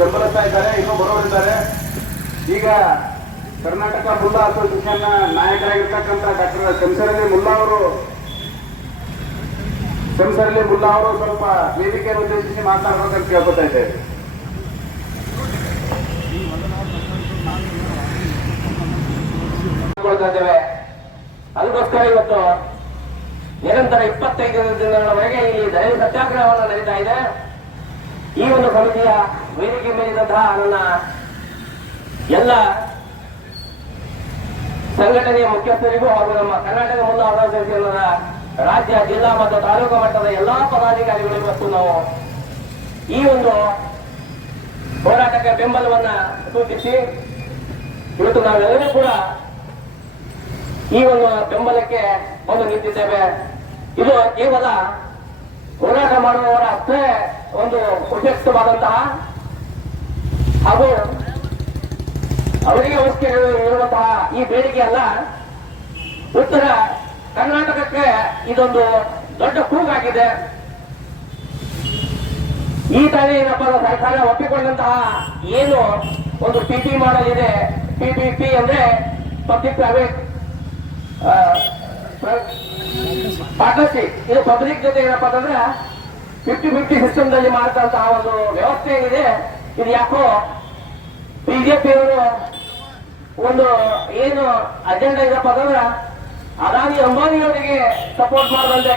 ಬೆಂಬಲಿಸ್ತಾ ಇದ್ದಾರೆ, ಇನ್ನೂ ಬರೋರಿದ್ದಾರೆ. ಈಗ ಕರ್ನಾಟಕ ಮುಲ್ಲಾ ಅಸೋಸಿಯೇಷನ್ ನಾಯಕರಾಗಿರ್ತಕ್ಕಂಥ ಡಾಕ್ಟರ್ ಶಂಸರಲಿ ಮುಲ್ಲಾ ಅವರು ಸ್ವಲ್ಪ ವೇದಿಕೆಯನ್ನು ಉದ್ದೇಶಿಸಿ ಮಾತನಾಡಬೇಕಂತ ಕೇಳ್ಕೊತಾ ಇದ್ದೇವೆ. ಅದಕ್ಕೋಸ್ಕರ ಇವತ್ತು ನಿರಂತರ 25 ದಿನಗಳವರೆಗೆ ಇಲ್ಲಿ ದಲಿತ ಸತ್ಯಾಗ್ರಹವನ್ನು ನಡೀತಾ ಇದೆ. ಈ ಒಂದು ಸಮಿತಿಯ ವೇದಿಕೆ ಮೇಲಿದ್ದಂತಹ ನನ್ನ ಎಲ್ಲ ಸಂಘಟನೆಯ ಮುಖ್ಯಸ್ಥರಿಗೂ ಹಾಗೂ ನಮ್ಮ ಕರ್ನಾಟಕ ಮುಲ್ಲಾ ಅಸೋಸಿಯೇಷನ್ ರಾಜ್ಯ, ಜಿಲ್ಲಾ ಮತ್ತು ತಾಲೂಕು ಮಟ್ಟದ ಎಲ್ಲಾ ಪದಾಧಿಕಾರಿಗಳು ಇವತ್ತು ನಾವು ಈ ಒಂದು ಹೋರಾಟಕ್ಕೆ ಬೆಂಬಲವನ್ನ ಸೂಚಿಸಿ ಇವತ್ತು ನಾವೆಲ್ಲರೂ ಕೂಡ ಈ ಒಂದು ಬೆಂಬಲಕ್ಕೆ ಬಂದು ನಿಂತಿದ್ದೇವೆ. ಇದು ಕೇವಲ ಹೋರಾಟ ಮಾಡುವವರ ಅಷ್ಟೇ ಒಂದು ಉಪಯುಕ್ತವಾದಂತಹ ಹಾಗೂ ಅವರಿಗೆ ಅವಶ್ಯಕ ಇರುವಂತಹ ಈ ಬೇಡಿಕೆ ಅಲ್ಲ, ಉತ್ತರ ಕರ್ನಾಟಕಕ್ಕೆ ಇದೊಂದು ದೊಡ್ಡ ಕೂಗಾಗಿದೆ. ಈ ತಾನೇ ಏನಪ್ಪ ಸರ್ಕಾರ ಒಪ್ಪಿಕೊಂಡಂತಹ ಏನು ಒಂದು ಪಿಪಿ ಮಾಡಲ್ ಇದೆ, ಪಿಪಿಪಿ ಅಂದ್ರೆ ಪಬ್ಲಿಕ್ ಪ್ರೈವೇಟ್ ಪಾರ್ಟ್ನರ್ಶಿಪ್, ಇದು ಪಬ್ಲಿಕ್ ಜೊತೆ ಏನಪ್ಪಾ ಅಂತಂದ್ರೆ 50-50 ಸಿಸ್ಟಮ್ ನಲ್ಲಿ ಮಾಡ್ತಂತಹ ಒಂದು ವ್ಯವಸ್ಥೆ ಏನಿದೆ, ಇದು ಯಾಕೋ ಬಿಜೆಪಿಯವರು ಒಂದು ಏನು ಅಜೆಂಡಾ ಇದಪ್ಪ ಅಂತಂದ್ರ ಅದಾನಿ ಅಂಬಾನಿಯವರಿಗೆ ಸಪೋರ್ಟ್ ಮಾಡದಂತೆ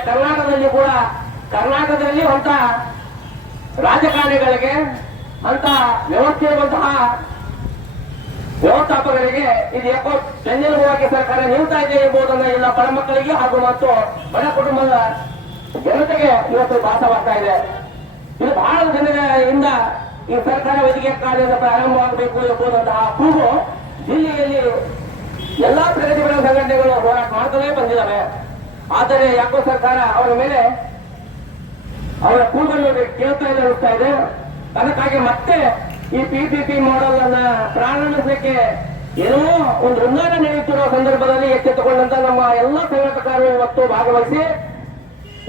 ಕರ್ನಾಟಕದಲ್ಲಿ ಅಂತ ರಾಜಕಾರಣಿಗಳಿಗೆ ಅಂತ ವ್ಯವಸ್ಥೆ ಇರುವಂತಹ ವ್ಯವಸ್ಥಾಪಕರಿಗೆ ಇದು ಯಾಕೋ ಬೆನ್ನೆಲುಬಾಗಿ ಸರ್ಕಾರ ನಿಲ್ತಾ ಇದೆ ಎಂಬುದನ್ನ ಎಲ್ಲ ಬಡ ಮಕ್ಕಳಿಗೆ ಹಾಗೂ ಮತ್ತು ಬಡ ಕುಟುಂಬದ ಜನತೆಗೆ ಇವತ್ತು ಭಾಸವಾಗ್ತಾ ಇದೆ. ಇದು ಬಹಳ ದಿನಗಳಿಂದ ಈ ಸರ್ಕಾರ ವೈದ್ಯಕೀಯ ಕಾರ್ಯದ ಪ್ರಾರಂಭವಾಗಬೇಕು ಎಂಬುದಂತಹ ಕೂಗು ಜಿಲ್ಲೆಯಲ್ಲಿ ಎಲ್ಲಾ ಪ್ರಗತಿಪರ ಸಂಘಟನೆಗಳು ಹೋರಾಟ ಮಾಡ್ತಲೇ ಬಂದಿದ್ದಾವೆ. ಆದರೆ ಯಾಕೋ ಸರ್ಕಾರ ಅವರ ಮೇಲೆ ಅವರ ಕೂಗನ್ನು ಕೇಳ್ತಾ ಇಲ್ಲ ಅನಿಸ್ತಾ ಇದೆ. ಅದಕ್ಕಾಗಿ ಮತ್ತೆ ಈ ಪಿಪಿಪಿ ಮಾಡೆಲ್ ಅನ್ನ ಪ್ರಾರಂಭಿಸಲಿಕ್ಕೆ ಏನೋ ಒಂದು ಹುನ್ನಾರ ನಡೆಯುತ್ತಿರುವ ಸಂದರ್ಭದಲ್ಲಿ ಎಚ್ಚೆತ್ತುಕೊಂಡಂತ ನಮ್ಮ ಎಲ್ಲ ಸಂಘಟಕರು ಇವತ್ತು ಭಾಗವಹಿಸಿ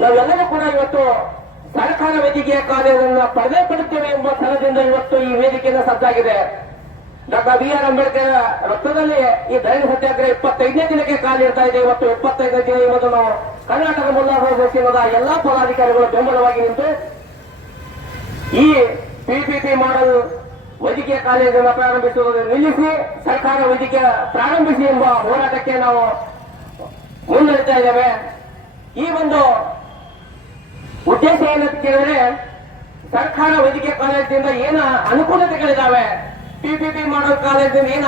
ನಾವೆಲ್ಲರೂ ಕೂಡ ಇವತ್ತು ಸರ್ಕಾರ ವೈದ್ಯಕೀಯ ಕಾರ್ಯವನ್ನು ಪಡೆದುಕೊಳ್ಳುತ್ತೇವೆ ಎಂಬ ಛಲದಿಂದ ಇವತ್ತು ಈ ವೇದಿಕೆಯನ್ನು ಸಜ್ಜಾಗಿದೆ. ಡಾಕ್ಟರ್ ಬಿ ಆರ್ ಅಂಬೇಡ್ಕರ್ ರಕ್ತದಲ್ಲಿ ಈ ದಲಿತ ಸತ್ಯಾಗ್ರಹ 25ನೇ ದಿನಕ್ಕೆ ಕಾಲಿಡ್ತಾ ಇದೆ. ಇವತ್ತು 25ನೇ ದಿನ ಇವತ್ತು ನಾವು ಕರ್ನಾಟಕ ಮುಲ್ಲಾ ಅಸೋಸಿಯೇಷನ್ದ ಎಲ್ಲಾ ಪದಾಧಿಕಾರಿಗಳು ಬೆಂಬಲವಾಗಿ ನಿಂತು ಈ ಪಿಪಿಪಿ ಮಾಡಲ್ ವೈದ್ಯಕೀಯ ಕಾಲೇಜನ್ನು ಪ್ರಾರಂಭಿಸುವುದನ್ನು ನಿಲ್ಲಿಸಿ ಸರ್ಕಾರ ವೈದ್ಯಕೀಯ ಪ್ರಾರಂಭಿಸಿ ಎಂಬ ಹೋರಾಟಕ್ಕೆ ನಾವು ಮುನ್ನಡೆತಾ ಇದ್ದೇವೆ. ಈ ಒಂದು ಉದ್ದೇಶ ಏನಂತ ಕೇಳಿದ್ರೆ, ಸರ್ಕಾರ ವೈದ್ಯಕೀಯ ಕಾಲೇಜಿನಿಂದ ಏನು ಅನುಕೂಲತೆಗಳಿದ್ದಾವೆ, ಪಿಪಿಪಿ ಮಾಡಲ್ ಕಾಲೇಜಿನಿಂದ ಏನು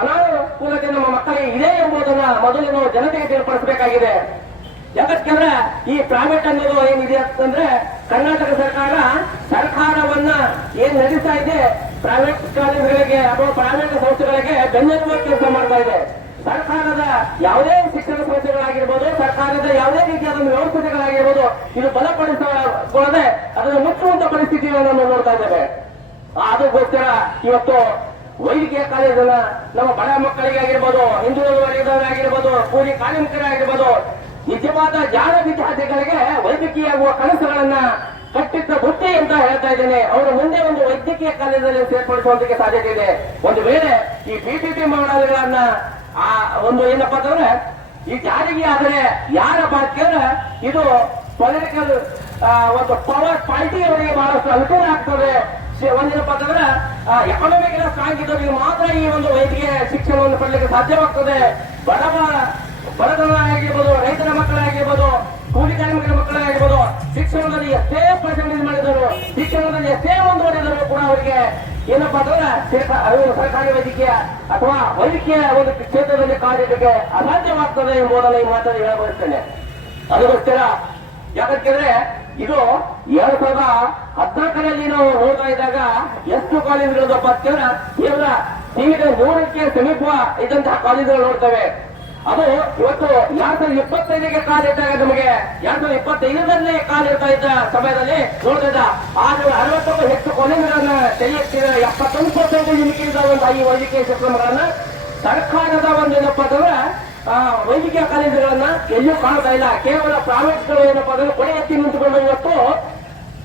ಅನಾನುಕೂಲತೆ ನಮ್ಮ ಮಕ್ಕಳಿಗೆ ಇದೆ ಎಂಬುದನ್ನ ಮೊದಲು ನಾವು ಜನತೆಗೆ ತಿಳಿಪಡಿಸಬೇಕಾಗಿದೆ. ಯಾಕಂದ್ರೆ ಈ ಪ್ರೈವೇಟ್ ಅನ್ನೋದು ಏನಿದೆ ಅಂತಂದ್ರೆ ಕರ್ನಾಟಕ ಸರ್ಕಾರವನ್ನ ಏನ್ ನಡೆಸ್ತಾ ಇದೆ, ಪ್ರೈವೇಟ್ ಕಾಲೇಜುಗಳಿಗೆ ಅಥವಾ ಪ್ರೈವೇಟ್ ಸಂಸ್ಥೆಗಳಿಗೆ ಬೆನ್ನೆಲುಬಾಗಿ ಕೆಲಸ ಮಾಡ್ತಾ ಇದೆ. ಸರ್ಕಾರದ ಯಾವುದೇ ಶಿಕ್ಷಣ ಸಂಸ್ಥೆಗಳಾಗಿರ್ಬೋದು, ಸರ್ಕಾರದ ಯಾವುದೇ ರೀತಿಯಾದ ವ್ಯವಸ್ಥೆಗಳಾಗಿರ್ಬೋದು, ಇದು ಬಲಪಡಿಸಿಕೊಳ್ಳದೆ ಅದನ್ನು ಮುಚ್ಚುವಂತ ಪರಿಸ್ಥಿತಿಯನ್ನು ನಾವು ನೋಡ್ತಾ ಇದ್ದೇವೆ. ಅದಕ್ಕೋಸ್ಕರ ಇವತ್ತು ವೈದ್ಯಕೀಯ ಕಾಲೇಜನ್ನ ನಮ್ಮ ಬಡ ಮಕ್ಕಳಿಗೆ ಆಗಿರ್ಬೋದು, ಹಿಂದುಳಿದ ವರ್ಗದವರಾಗಿರ್ಬೋದು, ಕೂಲಿ ಕಾರ್ಮಿಕರಾಗಿರ್ಬೋದು, ನಿಜವಾದ ಜಾಣ ವಿದ್ಯಾರ್ಥಿಗಳಿಗೆ ವೈದ್ಯಕೀಯ ಆಗುವ ಕನಸುಗಳನ್ನ ಕಟ್ಟಿದ್ದ ಬುದ್ಧಿ ಅಂತ ಹೇಳ್ತಾ ಇದ್ದೇನೆ. ಅವರ ಮುಂದೆ ಒಂದು ವೈದ್ಯಕೀಯ ಕಾಲೇಜಲ್ಲಿ ಸೇರ್ಪಡಿಸುವಂತಕ್ಕೆ ಸಾಧ್ಯತೆ ಇದೆ. ಒಂದು ವೇಳೆ ಈ ಪಿಪಿಪಿ ಮಾಡಲ್ಗಳನ್ನ ಒಂದು ಏನಪ್ಪಾ ಅಂತಂದ್ರೆ ಈ ಜಾರಿಗೆ ಆದರೆ ಯಾರ ಬಾಕಿದ್ರೆ ಇದು ಪೊಲಿಟಿಕಲ್ ಒಂದು ಪವರ್ ಪಾರ್ಟಿ ಅವರಿಗೆ ಬಹಳಷ್ಟು ಅನುಕೂಲ ಆಗ್ತದೆ. ಒಂದೇನಪ್ಪ ಅಂತಂದ್ರೆ ಎಕಾನಮಿಕ್ ಸ್ಟ್ರಾಂಗ್ ಇದ್ದವರಿಗೆ ಮಾತ್ರ ಈ ಒಂದು ವೈದ್ಯಕೀಯ ಶಿಕ್ಷಣವನ್ನು ಪಡೆಯಲಿಕ್ಕೆ ಸಾಧ್ಯವಾಗ್ತದೆ. ಬಡತನ ಆಗಿರ್ಬೋದು, ರೈತರ ಮಕ್ಕಳಾಗಿರ್ಬೋದು, ಕೂಲಿ ಕಾರ್ಮಿಕರ ಮಕ್ಕಳಾಗಿರ್ಬೋದು, ಶಿಕ್ಷಣದಲ್ಲಿ ಎಷ್ಟೇ ಪರ್ಸೆಂಟೇಜ್ ಮಾಡಿದರು, ಶಿಕ್ಷಣದಲ್ಲಿ ಎಷ್ಟೇ ಮುಂದುವರೆದರೂ ಕೂಡ ಅವರಿಗೆ ಏನಪ್ಪಾ ಅಂತಂದ್ರೆ ಸರ್ಕಾರಿ ವೈದ್ಯಕೀಯ ಅಥವಾ ವೈದ್ಯಕೀಯ ಒಂದು ಕ್ಷೇತ್ರದಲ್ಲಿ ಕಾರ್ಯಕ್ಕೆ ಅಸಾಧ್ಯವಾಗ್ತದೆ ಎಂಬುದನ್ನು ಈ ಮಾತನ್ನು ಹೇಳಬಯಸ್ತೇನೆ. ಅದಕ್ಕೋಸ್ಕರ ಯಾಕಂದ್ರೆ ಇದು 2014ರಲ್ಲಿ ನಾವು ನೋಡ್ತಾ ಇದ್ದಾಗ ಎಷ್ಟು ಕಾಲೇಜುಗಳಪ್ಪ ಅಂತಂದ್ರೆ ಕೇವಲ 100ಕ್ಕೆ ಸಮೀಪ ಇದ್ದಂತಹ ಕಾಲೇಜುಗಳು ನೋಡ್ತೇವೆ. ಅದು ಇವತ್ತು 2025ಗೆ ಕಾಲಿಟ್ಟಾಗ ನಮಗೆ 2025ರಲ್ಲಿ ಕಾಲಿಡ್ತಾ ಇದ್ದ ಸಮಯದಲ್ಲಿ ನೋಡ್ತಾ ಇದ್ದ 60 ಹೆಚ್ಚು ಕಾಲೇಜುಗಳನ್ನ ತೆಗೆಯುತ್ತಿದೆ. 71% ಇಳಿಕೆಯಿದ್ದಾವಂತಹ ಈ ವೈದ್ಯಕೀಯ ಶಿಕ್ಷಣಗಳನ್ನ ಸರ್ಕಾರದ ಒಂದು ಏನಪ್ಪಾ ಅಂತಂದ್ರೆ ವೈದ್ಯಕೀಯ ಕಾಲೇಜುಗಳನ್ನ ಎಲ್ಲೂ ಕಾಣ್ತಾ ಇಲ್ಲ. ಕೇವಲ ಪ್ರೈವೇಟ್ಗಳು ಏನಪ್ಪಾ ಅಂದ್ರೆ ಕೊನೆ ಎತ್ತಿ ನಿಂತುಕೊಂಡು ಇವತ್ತು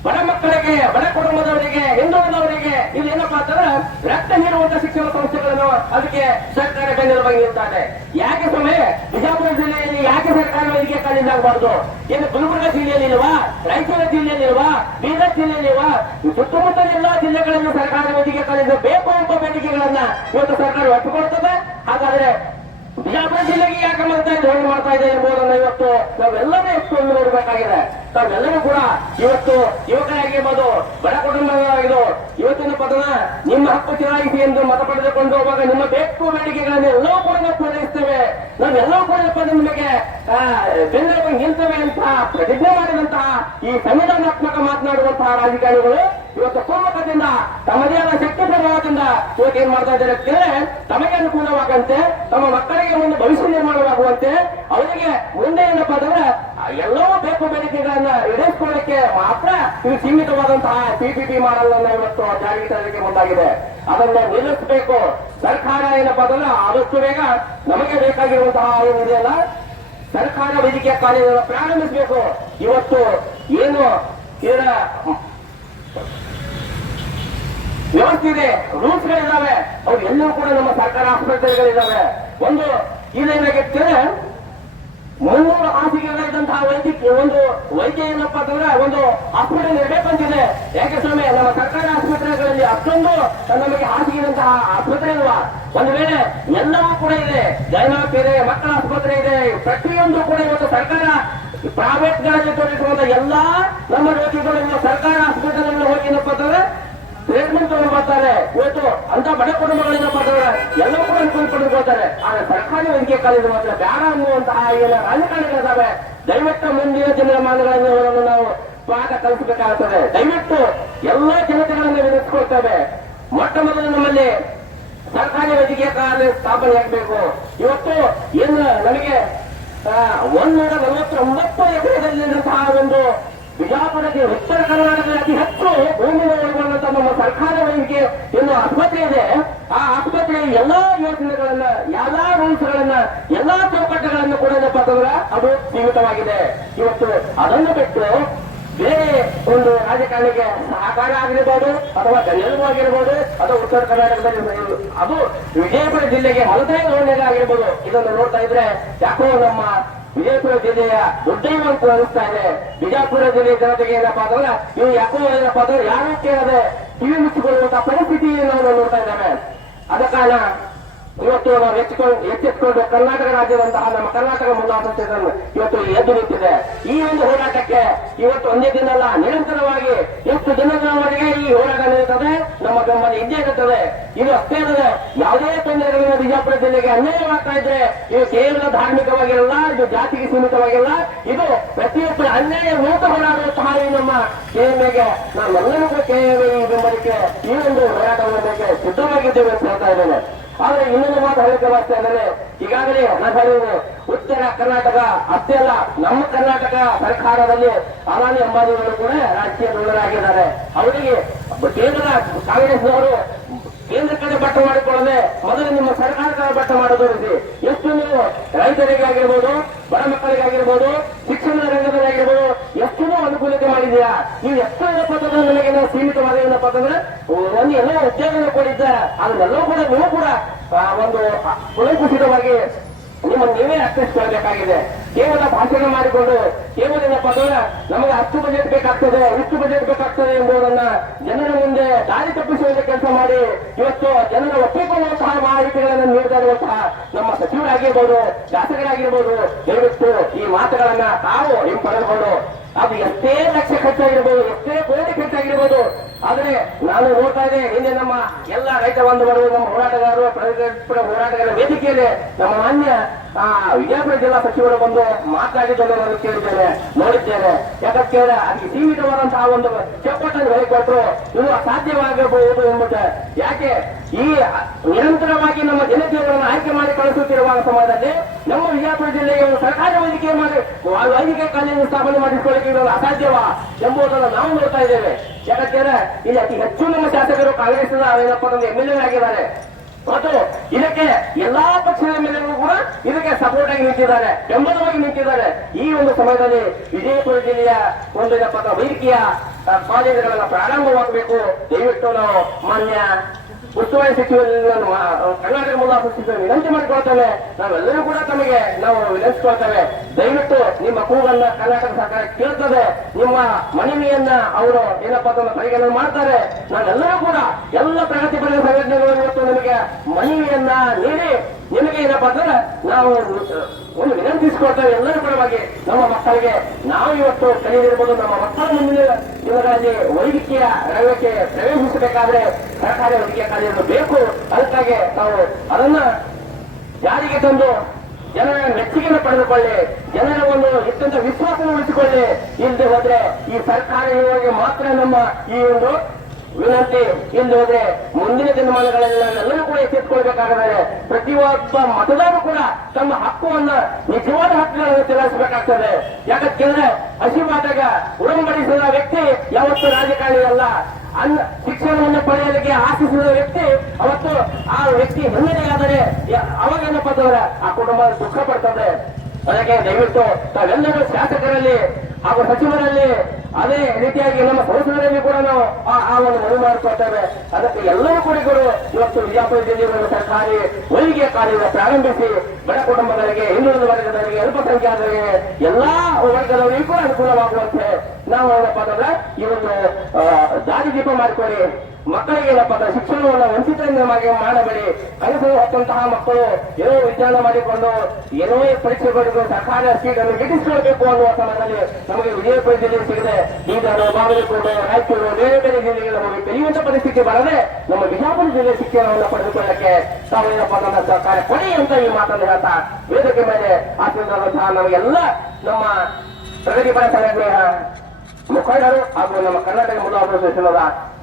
ಬಡ ಮಕ್ಕಳಿಗೆ, ಬಡ ಕುಟುಂಬದವರಿಗೆ, ಹಿಂದುಳಿದವರಿಗೆ ಇದು ಏನಪ್ಪಾ ಅಂತಂದ್ರೆ ರಕ್ತ ನೀಡುವಂತ ಶಿಕ್ಷಣ ಸಂಸ್ಥೆಗಳನ್ನು ಅದಕ್ಕೆ ಸರ್ಕಾರ ಬೆನ್ನೆಲುಬಾಗಿ ನಿಲ್ತಾರೆ. ಯಾಕೆ ಸಮಯ ಬಿಜಾಪುರ ಜಿಲ್ಲೆಯಲ್ಲಿ ಯಾಕೆ ಸರ್ಕಾರ ವೈದ್ಯಕೀಯ ಕಾಲೇಜ್ ಆಗಬಾರ್ದು? ಏನು ಗುಲ್ಬರ್ಗ ಜಿಲ್ಲೆಯಲ್ಲಿ ಇಲ್ವಾ? ರಾಯಚೂರು ಜಿಲ್ಲೆಯಲ್ಲಿ ಇಲ್ವಾ? ಬೀದರ್ ಜಿಲ್ಲೆಯಲ್ಲಿ ಇಲ್ವಾ? ಸುತ್ತಮುತ್ತ ಎಲ್ಲಾ ಜಿಲ್ಲೆಗಳಲ್ಲಿ ಸರ್ಕಾರ ವೈದ್ಯಕೀಯ ಕಾಲೇಜು ಬೇಕು ಎಂಬ ಬೇಡಿಕೆಗಳನ್ನ ಇವತ್ತು ಸರ್ಕಾರ ಒಪ್ಪಿಕೊಳ್ತದೆ. ಹಾಗಾದ್ರೆ ಬಿಜಾಪುರ ಜಿಲ್ಲೆಗೆ ಯಾಕೆ ಮಾಡ್ತಾ ಇದೆ ಎಂಬುದನ್ನು ಇವತ್ತು ನಾವೆಲ್ಲರೂ ಎಷ್ಟು ನೋಡಬೇಕಾಗಿದೆ. ತಾವೆಲ್ಲರೂ ಕೂಡ ಇವತ್ತು ಯುವಕರಾಗಿರ್ಬೋದು, ಬಡ ಕುಟುಂಬಗಳಾಗಿದ್ದು ಇವತ್ತಿನ ಪದನ ನಿಮ್ಮ ಹಕ್ಕು ಚಲಾಯಿಸಿ ಎಂದು ಮತ ಪಡೆದುಕೊಂಡು ಹೋಗುವಾಗ ನಿಮ್ಮ ಬೇಕು ಬೇಡಿಕೆಗಳನ್ನು ಎಲ್ಲವೂ ಕೂಡ ನಾವು ಪೂರೈಸ್ತೇವೆ, ನಾವೆಲ್ಲವೂ ಕೂಡ ನಿಮಗೆ ಬೆನ್ನೆಲುಬಾಗಿ ನಿಲ್ತೇವೆ ಅಂತ ಪ್ರತಿಜ್ಞೆ ಮಾಡಿದಂತಹ ಈ ಸಂವಿಧಾನಾತ್ಮಕ ಮಾತನಾಡುವಂತಹ ರಾಜಕಾರಣಿಗಳು ಇವತ್ತು ಕೋಮಕದಿಂದ ತಮ್ಮದೇ ಆದ ಶಕ್ತಿ ಪ್ರಭಾವದಿಂದ ಇವತ್ತು ಏನ್ ಮಾಡ್ತಾ ಇದ್ದಾರೆ ಅಂತಂದ್ರೆ ತಮಗೆ ಅನುಕೂಲವಾಗಂತೆ, ತಮ್ಮ ಮಕ್ಕಳಿಗೆ ಮುಂದೆ ಭವಿಷ್ಯ ನಿರ್ಮಾಣವಾಗುವಂತೆ, ಅವರಿಗೆ ಮುಂದೆ ಏನಪ್ಪಾ ಅಂದ್ರೆ ಎಲ್ಲವೂ ಬೇಕು ಬೇಡಿಕೆಗಳನ್ನ ಈಡೇರಿಸಿಕೊಳ್ಳಕ್ಕೆ ಮಾತ್ರ ಇದು ಸೀಮಿತವಾದಂತಹ ಪಿಪಿಪಿ ಮಾಡಲ್ ಅನ್ನ ಇವತ್ತು ಜಾರಿಗೆ ತರಲಿಕ್ಕೆ ಮುಂದಾಗಿದೆ. ಅದನ್ನ ನಿಲ್ಲಿಸಬೇಕು. ಸರ್ಕಾರ ಏನಪ್ಪಾ ಅಂದ್ರೆ ಆದಷ್ಟು ಬೇಗ ನಮಗೆ ಬೇಕಾಗಿರುವಂತಹ ಏನಿದೆಯಲ್ಲ ಸರ್ಕಾರ ವೈದ್ಯಕೀಯ ಕಾಲೇಜನ್ನು ಪ್ರಾರಂಭಿಸಬೇಕು. ಇವತ್ತು ಏನು ಇದರ ವ್ಯವಸ್ಥೆ ಇದೆ, ರೂಲ್ಸ್ ಗಳಿದ್ದಾವೆ, ಅವು ಎಲ್ಲವೂ ಕೂಡ ನಮ್ಮ ಸರ್ಕಾರ ಆಸ್ಪತ್ರೆಗಳಿದ್ದಾವೆ. ಒಂದು ಇದೇನಾಗಿರ್ತದೆ 300 ಹಾಸಿಗೆಗಳಿದ್ದಂತಹ ಒಂದು ವೈದ್ಯ ಏನಪ್ಪಾ ಅಂತಂದ್ರೆ ಒಂದು ಹಾಸ್ಪಿಟಲ್ ಇರಬೇಕಂತಿದೆ. ಯಾಕೆ ಸ್ವಾಮಿ ನಮ್ಮ ಸರ್ಕಾರಿ ಆಸ್ಪತ್ರೆಗಳಲ್ಲಿ ಅಷ್ಟೊಂದು ನಮಗೆ ಹಾಸಿಗೆದಂತಹ ಆಸ್ಪತ್ರೆ ಇಲ್ವಾ? ಒಂದು ವೇಳೆ ಎಲ್ಲವೂ ಕೂಡ ಇದೆ, ಜೈನಾಥ್ ಇದೆ, ಮಕ್ಕಳ ಆಸ್ಪತ್ರೆ ಇದೆ, ಪ್ರತಿಯೊಂದು ಕೂಡ ಇವತ್ತು ಸರ್ಕಾರ ಪ್ರೈವೇಟ್ ಗಳಲ್ಲಿ ತೋರಿಸುವಂತ ಎಲ್ಲಾ ನಮ್ಮ ರೋಗಿಗಳು ಸರ್ಕಾರ ಆಸ್ಪತ್ರೆಗಳಲ್ಲಿ ಹೋಗಿ ಏನಪ್ಪಾ ಅಂತಂದ್ರೆ ಟ್ರೀಟ್ಮೆಂಟ್ ತಗೊಂಡು ಬರ್ತಾರೆ. ಇವತ್ತು ಅಂತ ಬಡ ಕುಟುಂಬಗಳಿಂದ ಬರ್ತಾರೆ, ಎಲ್ಲವೂ ಕೂಡ ಅನುಕೂಲ ಪಡೆದುಕೊಳ್ತಾರೆ. ಆದ್ರೆ ಸರ್ಕಾರಿ ವೈದ್ಯಕೀಯ ಕಾಲೇಜು ಮಾತ್ರ ಬೇಡ ಅನ್ನುವಂತಹ ಏನ ರಾಜಕಾರಣಿಗಳಿದ್ದಾವೆ. ದಯವಿಟ್ಟು ಮುಂದಿನ ಜನಮಾನಗಳನ್ನು ನಾವು ಪಾಠ ಕಲಿಸಬೇಕಾಗುತ್ತದೆ. ದಯವಿಟ್ಟು ಎಲ್ಲಾ ಜನತೆಗಳನ್ನು ವಿಧಿಸಿಕೊಳ್ತೇವೆ. ಮೊಟ್ಟ ಮೊದಲು ನಮ್ಮಲ್ಲಿ ಸರ್ಕಾರಿ ವೈದ್ಯಕೀಯ ಕಾಲೇಜು ಸ್ಥಾಪನೆ ಆಗಬೇಕು. ಇವತ್ತು ಏನು ನಮಗೆ 149 ಎಕರೆದಲ್ಲಿರುವಂತಹ ಒಂದು ಬಿಜಾಪುರಕ್ಕೆ ಉತ್ತರ ಕರ್ನಾಟಕದ ಅತಿ ಹೆಚ್ಚು ಭೂಮಿ ಒಳಗೊಂಡಂತಹ ನಮ್ಮ ಸರ್ಕಾರ ವೈದ್ಯಕೀಯ ಏನು ಆಸ್ಪತ್ರೆ ಇದೆ, ಆ ಆಸ್ಪತ್ರೆಯ ಎಲ್ಲಾ ಯೋಜನೆಗಳನ್ನ, ಎಲ್ಲಾ ರೂಲ್ಸ್ ಗಳನ್ನ, ಎಲ್ಲಾ ಚೌಕಟ್ಟುಗಳನ್ನು ಕೂಡ ಅದು ಸೀಮಿತವಾಗಿದೆ. ಇವತ್ತು ಅದನ್ನು ಬಿಟ್ಟು ಬೇರೆ ಒಂದು ರಾಜಕಾರಣಿಗೆ ಸಹಕಾರ ಆಗಿರಬಹುದು ಅಥವಾ ಗಣ್ಯವಾಗಿರ್ಬೋದು ಅಥವಾ ಉತ್ತರ ಕರ್ನಾಟಕದಲ್ಲಿ ಅದು ವಿಜಯಪುರ ಜಿಲ್ಲೆಗೆ ಮಲತಾಯಿ ಧೋರಣೆಗೆ ಆಗಿರ್ಬೋದು. ಇದನ್ನು ನೋಡ್ತಾ ಇದ್ರೆ ಯಾಕೋ ನಮ್ಮ ವಿಜಯಪುರ ಜಿಲ್ಲೆಯ ದುಡ್ಡೈವ ಅಂತ ಅನಿಸ್ತಾ ಇದೆ. ಬಿಜಾಪುರ ಜಿಲ್ಲೆಯ ಜನತೆಗೆ ಏನಪ್ಪಾ ಅಂದ್ರೆ ಇವು ಯಾಕೋ ಏನಪ್ಪಾ ಅಂದ್ರೆ ಯಾರು ಕೇಳದೆ ಕಿವಿ ಮುಚ್ಚಿಕೊಳ್ಳುವಂತಹ ಪರಿಸ್ಥಿತಿಯನ್ನು ನಾವು ನೋಡ್ತಾ ಇದ್ದೇವೆ. ಆದ ಕಾರಣ ಇವತ್ತು ನಾವು ಎಚ್ಚೆತ್ಕೊಂಡು ಕರ್ನಾಟಕ ರಾಜ್ಯದಂತಹ ನಮ್ಮ ಕರ್ನಾಟಕ ಮುಂದಾಸನ್ನು ಇವತ್ತು ಎದ್ದು ನಿಂತಿದೆ. ಈ ಒಂದು ಹೋರಾಟಕ್ಕೆ ಇವತ್ತು ಒಂದೇ ದಿನ ಅಲ್ಲ, ನಿರಂತರವಾಗಿ ಎಷ್ಟು ದಿನಗಳವರೆಗೆ ಈ ಹೋರಾಟ ನಡೀತದೆ, ನಮ್ಮ ಬೆಂಬಲ ಇದ್ದೇ ಇರುತ್ತದೆ. ಇದು ಅಷ್ಟೇ ಅಲ್ಲದೆ ಯಾವುದೇ ತೊಂದರೆಗಳಿಂದ ಬಿಜಾಪುರ ಜಿಲ್ಲೆಗೆ ಅನ್ಯಾಯವಾಗ್ತಾ ಇದ್ರೆ ಇದು ಕೇವಲ ಧಾರ್ಮಿಕವಾಗಿರಲ್ಲ, ಇದು ಜಾತಿಗೆ ಸೀಮಿತವಾಗಿಲ್ಲ, ಇದು ಪ್ರತಿಯೊಬ್ಬರ ಅನ್ಯಾಯ ವಿರುದ್ಧ ಹೋರಾಡುವಂತಹ ಈ ನಮ್ಮ ಕೆಎಂಎಗೆ ನಾವೆಲ್ಲರೂ ಕೂಡ ಕೆಎಂಎ ಬೆಂಬಲಕ್ಕೆ ಈ ಒಂದು ಹೋರಾಟವನ್ನು ಸಿದ್ಧವಾಗಿದ್ದೇವೆ ಅಂತ ಹೇಳ್ತಾ ಇದ್ದೇನೆ. ಆದ್ರೆ ಇನ್ನೊಂದು ಮಾತು ಹೇಳಿಕೆ ಬರ್ತಾ ಇದ್ದಾರೆ. ಈಗಾಗಲೇ ನಾನು ಹೇಳಿದ್ದೇನೆ, ಉತ್ತರ ಕರ್ನಾಟಕ ಅಷ್ಟೇ ಅಲ್ಲ, ನಮ್ಮ ಕರ್ನಾಟಕ ಸರ್ಕಾರದಲ್ಲಿ ಅದಾನಿ ಅಂಬಾನಿಗಳು ಕೂಡ ರಾಜಕೀಯ ಧುರೀಣರಾಗಿದ್ದಾರೆ. ಅವರಿಗೆ ಕೇಂದ್ರ ಕಾಂಗ್ರೆಸ್ನವರು ಕೇಂದ್ರ ಕಡೆ ಬಟ್ಟ ಮಾಡಿಕೊಳ್ಳದೆ ಮೊದಲು ನಿಮ್ಮ ಸರ್ಕಾರ ಕಡೆ ಬಟ್ಟ ಮಾಡೋದು. ಎಷ್ಟು ನೀವು ರೈತರಿಗೆ ಆಗಿರ್ಬೋದು, ಬಡ ಮಕ್ಕಳಿಗಾಗಿರ್ಬೋದು, ಶಿಕ್ಷಣದ ರಂಗದಲ್ಲಿ ಆಗಿರ್ಬೋದು ಎಷ್ಟು ಅನುಕೂಲತೆ ಮಾಡಿದೀಯಾ? ನೀವು ಎಷ್ಟು ಪದದಲ್ಲಿ ನನಗೆ ನಾವು ಸೀಮಿತವಾದ ಏನಪ್ಪ ಅಂತಂದ್ರೆ ಒಂದು ಎಲ್ಲ ಉದ್ಯೋಗ ಕೊಡಿದ್ದ ಅದನ್ನೆಲ್ಲವೂ ಕೂಡ ನೀವು ಕೂಡ ಒಂದು ಕುಲಂಕುಷಿತವಾಗಿ ನಿಮ್ಮನ್ನು ನೀವೇ ಅರ್ಥೈಸಿಕೊಳ್ಳಬೇಕಾಗಿದೆ. ಕೇವಲ ಭಾಷಣ ಮಾಡಿಕೊಂಡು ಕೇವಲ ಏನಪ್ಪ ಅಂತಂದ್ರೆ ನಮಗೆ ಅಷ್ಟು ಬಜೆಟ್ ಬೇಕಾಗ್ತದೆ, ಇಷ್ಟು ಬಜೆಟ್ ಬೇಕಾಗ್ತದೆ ಎಂಬುದನ್ನ ಜನರ ಮುಂದೆ ದಾರಿ ತಪ್ಪಿಸುವ ಕೆಲಸ ಮಾಡಿ ಇವತ್ತು ಜನರ ಒಪ್ಪಿಕೊಳ್ಳುವಂತಹ ಮಾಹಿತಿಗಳನ್ನು ನೀಡ್ತಾ ಇರುವಂತಹ ನಮ್ಮ ಸಚಿವರಾಗಿರ್ಬೋದು, ಶಾಸಕರಾಗಿರ್ಬೋದು, ದಯವಿಟ್ಟು ಈ ಮಾತುಗಳನ್ನ ತಾವು ಹಿಂಪಡೆದುಕೊಂಡು ಅದು ಎಷ್ಟೇ ಲಕ್ಷ ಖರ್ಚಾಗಿರ್ಬೋದು, ಎಷ್ಟೇ ಕೋಟಿ ಖರ್ಚಾಗಿರ್ಬೋದು, ಆದ್ರೆ ನಾನು ನೋಡ್ತಾ ಇದ್ದೆ ಹಿಂದೆ ನಮ್ಮ ಎಲ್ಲ ರೈತ ಬಂಧುಗಳು, ನಮ್ಮ ಹೋರಾಟಗಾರರು, ಪ್ರಗತಿಪರ ಹೋರಾಟಗಾರರ ವೇದಿಕೆಯಲ್ಲಿ ನಮ್ಮ ಮಾನ್ಯ ವಿಜಯಪುರ ಜಿಲ್ಲಾ ಸಚಿವರು ಬಂದು ಮಾತಾಡಿದ್ದನ್ನು ನಾನು ಕೇಳಿದ್ದೇನೆ, ನೋಡಿದ್ದೇನೆ. ಯಾಕಂತ ಅದಕ್ಕೆ ಸೀಮಿತವಾದಂತಹ ಒಂದು ಚೌಕಟ್ಟನ್ನು ಹೇಳಿಕೊಟ್ರು, ಇದು ಅಸಾಧ್ಯವಾಗಬಹುದು ಎಂಬುದು. ಯಾಕೆ ಈ ನಿರಂತರವಾಗಿ ನಮ್ಮ ಜನತೆಯವರನ್ನು ಆಯ್ಕೆ ಮಾಡಿ ಕಳಿಸುತ್ತಿರುವ ಸಮಯದಲ್ಲಿ ನಮ್ಮ ವಿಜಯಪುರ ಜಿಲ್ಲೆಗೆ ಒಂದು ಸರ್ಕಾರಿ ವೈದ್ಯಕೀಯ ಕಾಲೇಜು ಸ್ಥಾಪನೆ ಮಾಡಿಕೊಳ್ಳಿಕ್ಕೆ ಇರೋದು ಅಸಾಧ್ಯವಾ ಎಂಬುದನ್ನು ನಾವು ನೋಡ್ತಾ ಇದ್ದೇವೆ. ಯಾಕಂತೇಳಿದ್ರೆ ಇಲ್ಲಿ ಅತಿ ಹೆಚ್ಚು ನಮ್ಮ ಶಾಸಕರು ಕಾಂಗ್ರೆಸ್ ಏನಪ್ಪ ಅಂದ್ರೆ MLA ಆಗಿದ್ದಾರೆ ಮತ್ತು ಇದಕ್ಕೆ ಎಲ್ಲಾ ಪಕ್ಷದ MLAಗಳು ಕೂಡ ಇದಕ್ಕೆ ಸಪೋರ್ಟ್ ಆಗಿ ನಿಂತಿದ್ದಾರೆ, ಬೆಂಬಲವಾಗಿ ನಿಂತಿದ್ದಾರೆ. ಈ ಒಂದು ಸಮಯದಲ್ಲಿ ವಿಜಯಪುರ ಜಿಲ್ಲೆಯ ಒಂದು ಏನಪ್ಪ ವೈದ್ಯಕೀಯ ಕಾಲೇಜುಗಳೆಲ್ಲ ಪ್ರಾರಂಭವಾಗಬೇಕು. ದಯವಿಟ್ಟು ನಾವು ಮಾನ್ಯ ಉಸ್ತುವಾರಿ ಸಚಿವರನ್ನು ಕರ್ನಾಟಕ ಮೂಲಕ ವಿನಂತಿ ಮಾಡಿಕೊಳ್ತೇವೆ. ನಾವೆಲ್ಲರೂ ಕೂಡ ತಮಗೆ ನಾವು ವಿನಂತಿಸ್ಕೊಳ್ತೇವೆ. ದಯವಿಟ್ಟು ನಿಮ್ಮ ಕೂಗನ್ನ ಕರ್ನಾಟಕ ಸರ್ಕಾರ ಕೇಳ್ತದೆ. ನಿಮ್ಮ ಮನವಿಯನ್ನ ಅವರು ಏನಪ್ಪಾ ಅಂತ ಪರಿಗಣನೆ ಮಾಡ್ತಾರೆ. ನಾವೆಲ್ಲರೂ ಕೂಡ ಎಲ್ಲ ಪ್ರಗತಿಪರ ಸಂಘಟನೆಗಳು ಇವತ್ತು ನಿಮಗೆ ಮನವಿಯನ್ನ ನೀಡಿ ನಿಮಗೆ ಏನಪ್ಪಾ ಅಂದ್ರೆ ನಾವು ಒಂದು ವಿನಂತಿಸಿಕೊಳ್ತೇವೆ. ಎಲ್ಲರ ಪರವಾಗಿ ನಮ್ಮ ಮಕ್ಕಳಿಗೆ ನಾವು ಇವತ್ತು ಕಲಿಯದಿರ್ಬೋದು. ನಮ್ಮ ಮಕ್ಕಳ ಮುಂದಿನ ದಿನಗಳಲ್ಲಿ ವೈದ್ಯಕೀಯ ರಂಗಕ್ಕೆ ಪ್ರವೇಶಿಸಬೇಕಾದ್ರೆ ಸರ್ಕಾರಿ ವೈದ್ಯಕೀಯ ಕಾಲೇಜು ಬೇಕು. ಅದಕ್ಕಾಗಿ ನಾವು ಅದನ್ನ ಜಾರಿಗೆ ತಂದು ಜನರ ಮೆಚ್ಚುಗೆಯನ್ನು ಪಡೆದುಕೊಳ್ಳಿ, ಜನರ ಒಂದು ಅತ್ಯಂತ ವಿಶ್ವಾಸ ಉಳಿಸಿಕೊಳ್ಳಿ. ಇಲ್ಲದೆ ಹೋದ್ರೆ ಈ ಸರ್ಕಾರಿ ಯೋಜನೆ ಮಾತ್ರ ನಮ್ಮ ಈ ಒಂದು ವಿನಂತಿ. ಇಲ್ಲಿ ಹೋದ್ರೆ ಮುಂದಿನ ದಿನಮಾನಗಳಲ್ಲಿ ನಾವೆಲ್ಲರೂ ಕೂಡ ಎಚ್ಚೆತ್ತುಕೊಳ್ಬೇಕಾಗಿದೆ. ಪ್ರತಿಯೊಬ್ಬ ಮತದಾರರು ಕೂಡ ತಮ್ಮ ಹಕ್ಕುವನ್ನ ನಿಜವಾದ ಹಕ್ಕುಗಳನ್ನು ಚಲಾಯಿಸಬೇಕಾಗ್ತದೆ. ಯಾಕಂದ್ರೆ ಹಸಿವಾದಾಗ ಉಡಂಬಡಿಸಿದ ವ್ಯಕ್ತಿ ಯಾವತ್ತು ರಾಜಕಾರಣಿ ಅಲ್ಲ. ಶಿಕ್ಷಣವನ್ನು ಪಡೆಯಲಿಕ್ಕೆ ಆಶಿಸಿದ ವ್ಯಕ್ತಿ ಅವತ್ತು ಆ ವ್ಯಕ್ತಿ ಹಿನ್ನಡೆಯಾದರೆ ಅವಾಗೇನಪ್ಪ ಅಂತಂದ್ರೆ ಆ ಕುಟುಂಬ ದುಃಖ ಪಡ್ತದೆ. ಅದಕ್ಕೆ ದಯವಿಟ್ಟು ತಾವೆಲ್ಲರೂ ಶಾಸಕರಲ್ಲಿ ಹಾಗೂ ಸಚಿವರಲ್ಲಿ ಅದೇ ರೀತಿಯಾಗಿ ನಮ್ಮ ಸಂಸದರಲ್ಲಿ ಕೂಡ ನಾವು ಆ ಒಂದು ಮನವಿ ಮಾಡಿಕೊಳ್ತೇವೆ. ಅದಕ್ಕೆ ಎಲ್ಲರೂ ಕೂಡ ಇವತ್ತು ವಿಜಯಪುರ ಜಿಲ್ಲೆಯ ಸರ್ಕಾರಿ ವೈದ್ಯಕೀಯ ಕಾಲೇಜು ಪ್ರಾರಂಭಿಸಿ ಬಡ ಕುಟುಂಬಗಳಿಗೆ, ಹಿಂದುಳಿದ ವರ್ಗದವರಿಗೆ, ಅಲ್ಪಸಂಖ್ಯಾತರಿಗೆ ಎಲ್ಲಾ ವರ್ಗದವರಿಗೂ ಕೂಡ ಅನುಕೂಲವಾಗುವಂತೆ ನಾವು ಏನಪ್ಪ ಅಂತಂದ್ರೆ ಈ ಒಂದು ದಾರಿದೀಪ ಮಾಡಿಕೊಳ್ಳಿ. ಮಕ್ಕಳಿಗೆ ಏನಪ್ಪ ಅಂದ್ರೆ ಶಿಕ್ಷಣವನ್ನು ವಂಚಿತರಿಂದ ಮಾಡಬೇಡಿ. ಕನಸು ಹೊತ್ತಂತಹ ಮಕ್ಕಳು ಏನೋ ವಿಜ್ಞಾನ ಮಾಡಿಕೊಂಡು ಏನೋ ಪರೀಕ್ಷೆ ಬರೆದು ಸರ್ಕಾರಿ ಸೀಟನ್ನು ಗಿಟ್ಟಿಸಿಕೊಳ್ಬೇಕು ಅನ್ನುವ ಸಮಯದಲ್ಲಿ ನಮಗೆ ವಿಜಯಪುರ ಜಿಲ್ಲೆ ಸಿಗದೆ ಬೀದರ್, ಬಾಗಲಕೋಟೆ, ರಾಯಚೂರು, ಬೇರೆ ಬೇರೆ ಜಿಲ್ಲೆಗೆ ನಮಗೆ ಕಲಿಯುವಂತ ಪರಿಸ್ಥಿತಿ ಬರದೆ ನಮ್ಮ ಬಿಜಾಪುರ ಜಿಲ್ಲೆ ಶಿಕ್ಷಣವನ್ನು ಪಡೆದುಕೊಳ್ಳಕ್ಕೆ ತಾವೇನಪ್ಪ ನನ್ನ ಸರ್ಕಾರ ಕೊಡಿ ಅಂತ ಈ ಮಾತನ್ನು ಹೇಳ್ತಾ ವೇದಿಕೆ ಮೇಲೆ ಆಶೀರ್ವಾದಂತಹ ನಮಗೆಲ್ಲ ನಮ್ಮ ಪ್ರಗತಿಪರ ಸಂಘಟನೆಯ ಮುಖಂಡರು ಹಾಗೂ ನಮ್ಮ ಕರ್ನಾಟಕ ಮೂಲ ಅಸೋಸಿಯೇಷನ್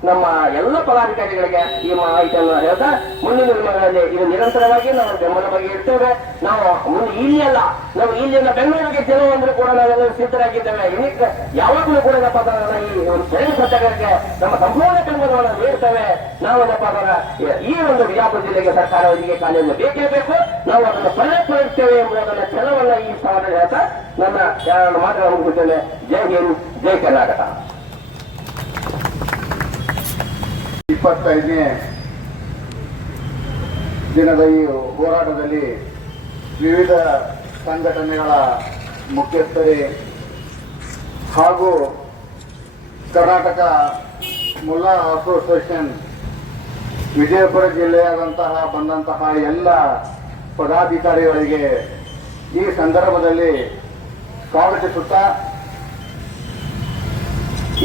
ನಮ್ಮ ಎಲ್ಲ ಪದಾಧಿಕಾರಿಗಳಿಗೆ ಈ ಮಾಹಿತಿಯನ್ನು ಹೇಳ್ತಾ ಮುಂದಿನ ದಿನಗಳಲ್ಲಿ ಇದು ನಿರಂತರವಾಗಿ ನಾವು ಬೆಂಬಲವಾಗಿ ಇರ್ತೇವೆ. ನಾವು ಮುಂದೆ ಇಲ್ಲಿ ಅಲ್ಲ, ನಾವು ಇಲ್ಲಿಂದ ಬೆಂಗಳೂರಿಗೆ ತೆರವು ಅಂದ್ರೆ ಕೂಡ ನಾವೆಲ್ಲರೂ ಸಿದ್ಧರಾಗಿದ್ದೇವೆ. ಇದಕ್ಕೆ ಯಾವಾಗಲೂ ಕೂಡ ಏನಪ್ಪ ಅಂದ್ರೆ ಈ ಒಂದು ತೆರಿಗೆ ಸತ್ಯಾಗ್ರಹಕ್ಕೆ ನಮ್ಮ ಸಂಪೂರ್ಣ ಬೆಂಬಲವನ್ನು ನೀಡ್ತೇವೆ. ನಾವು ಏನಪ್ಪ ಅಂದ್ರೆ ಈ ಒಂದು ಬಿಜಾಪುರ ಜಿಲ್ಲೆಗೆ ಸರ್ಕಾರ ವೈದ್ಯಕೀಯ ಕಾಲೇಜು ಬೇಕೇ ಬೇಕು. ನಾವು ಅದನ್ನು ಪ್ರಯತ್ನಿಸ್ತೇವೆ ಎಂಬುದನ್ನು ಛಲವನ್ನ ಈ ಸ್ಥಾನದಲ್ಲಿ ಹೇಳ್ತಾ ನನ್ನ ಮಾತನ್ನು ಮುಗಿಸುತ್ತೇನೆ. ಜೈ ಹಿಂದ್, ಜೈ ಕರ್ನಾಟಕ. 25ನೇ ದಿನದ ಈ ಹೋರಾಟದಲ್ಲಿ ವಿವಿಧ ಸಂಘಟನೆಗಳ ಮುಖ್ಯಸ್ಥರೇ ಹಾಗೂ ಕರ್ನಾಟಕ ಮುಲ್ಲಾ ಅಸೋಸಿಯೇಷನ್ ವಿಜಯಪುರ ಜಿಲ್ಲೆಯಾದಂತಹ ಬಂದಂತಹ ಎಲ್ಲ ಪದಾಧಿಕಾರಿಗಳಿಗೆ ಈ ಸಂದರ್ಭದಲ್ಲಿ ಸ್ವಾಗತಿಸುತ್ತಾ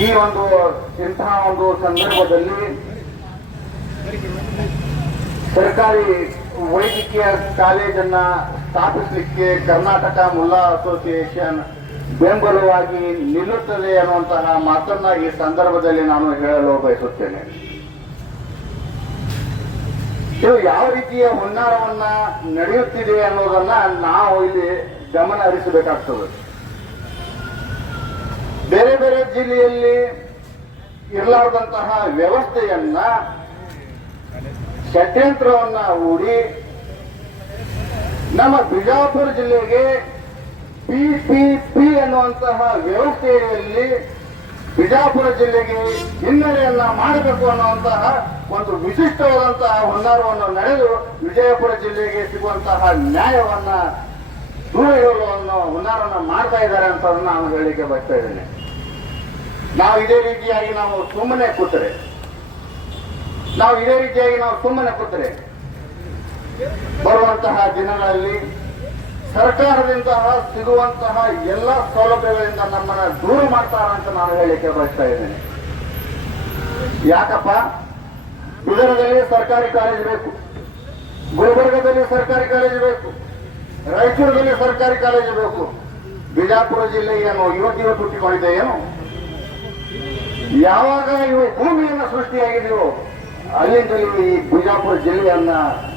ಈ ಒಂದು ಇಂತಹ ಒಂದು ಸಂದರ್ಭದಲ್ಲಿ ಸರ್ಕಾರಿ ವೈದ್ಯಕೀಯ ಕಾಲೇಜನ್ನ ಸ್ಥಾಪಿಸಲಿಕ್ಕೆ ಕರ್ನಾಟಕ ಮುಲ್ಲಾ ಅಸೋಸಿಯೇಷನ್ ಬೆಂಬಲವಾಗಿ ನಿಲ್ಲುತ್ತದೆ ಅನ್ನುವಂತಹ ಮಾತನ್ನ ಈ ಸಂದರ್ಭದಲ್ಲಿ ನಾನು ಹೇಳಲು ಬಯಸುತ್ತೇನೆ. ಇದು ಯಾವ ರೀತಿಯ ಹುನ್ನಾರವನ್ನ ನಡೆಯುತ್ತಿದೆ ಅನ್ನೋದನ್ನ ನಾವು ಇಲ್ಲಿ ಗಮನ ಹರಿಸಬೇಕಾಗ್ತದೆ. ಬೇರೆ ಬೇರೆ ಜಿಲ್ಲೆಯಲ್ಲಿ ಇರಲಾರದಂತಹ ವ್ಯವಸ್ಥೆಯನ್ನ ಷಡ್ಯಂತ್ರವನ್ನ ಹೂಡಿ ನಮ್ಮ ಬಿಜಾಪುರ ಜಿಲ್ಲೆಗೆ PPP ಅನ್ನುವಂತಹ ವ್ಯವಸ್ಥೆಯಲ್ಲಿ ಬಿಜಾಪುರ ಜಿಲ್ಲೆಗೆ ಹಿನ್ನಡೆಯನ್ನ ಮಾಡಬೇಕು ಅನ್ನುವಂತಹ ಒಂದು ವಿಶಿಷ್ಟವಾದಂತಹ ಹುನ್ನಾರವನ್ನು ನಡೆದು ವಿಜಯಪುರ ಜಿಲ್ಲೆಗೆ ಸಿಗುವಂತಹ ನ್ಯಾಯವನ್ನ ದೂರ ಇಡಲು ಅನ್ನೋ ಹುನ್ನಾರನ್ನ ಮಾಡ್ತಾ ಇದ್ದಾರೆ ಅಂತ ನಾನು ಹೇಳಿಕೆ ಬರ್ತಾ ಇದ್ದೇನೆ. ನಾವು ಇದೇ ರೀತಿಯಾಗಿ ನಾವು ಸುಮ್ಮನೆ ಕೂತರೆ ಬರುವಂತಹ ದಿನಗಳಲ್ಲಿ ಸರ್ಕಾರದಿಂದ ಸಿಗುವಂತಹ ಎಲ್ಲ ಸೌಲಭ್ಯಗಳಿಂದ ನಮ್ಮನ್ನ ದೂರ ಮಾಡ್ತಾರ ಅಂತ ನಾನು ಹೇಳಿಕೆ ಬಯಸ್ತಾ ಇದ್ದೇನೆ. ಯಾಕಪ್ಪ, ಬೀದರದಲ್ಲಿ ಸರ್ಕಾರಿ ಕಾಲೇಜ್ ಬೇಕು, ಗುಲ್ಬರ್ಗದಲ್ಲಿ ಸರ್ಕಾರಿ ಕಾಲೇಜ್ ಬೇಕು, ರಾಯಚೂರದಲ್ಲಿ ಸರ್ಕಾರಿ ಕಾಲೇಜು ಬೇಕು. ಬಿಜಾಪುರ ಜಿಲ್ಲೆ ಏನು ಇವತ್ತು ಹುಟ್ಟಿಕೊಂಡಿದೆ ಏನು? ಯಾವಾಗ ಇವು ಭೂಮಿಯನ್ನ ಸೃಷ್ಟಿಯಾಗಿದೆಯೋ ಅಲ್ಲಿಂದಲೂ ಈ ಬಿಜಾಪುರ ಜಿಲ್ಲೆಯನ್ನ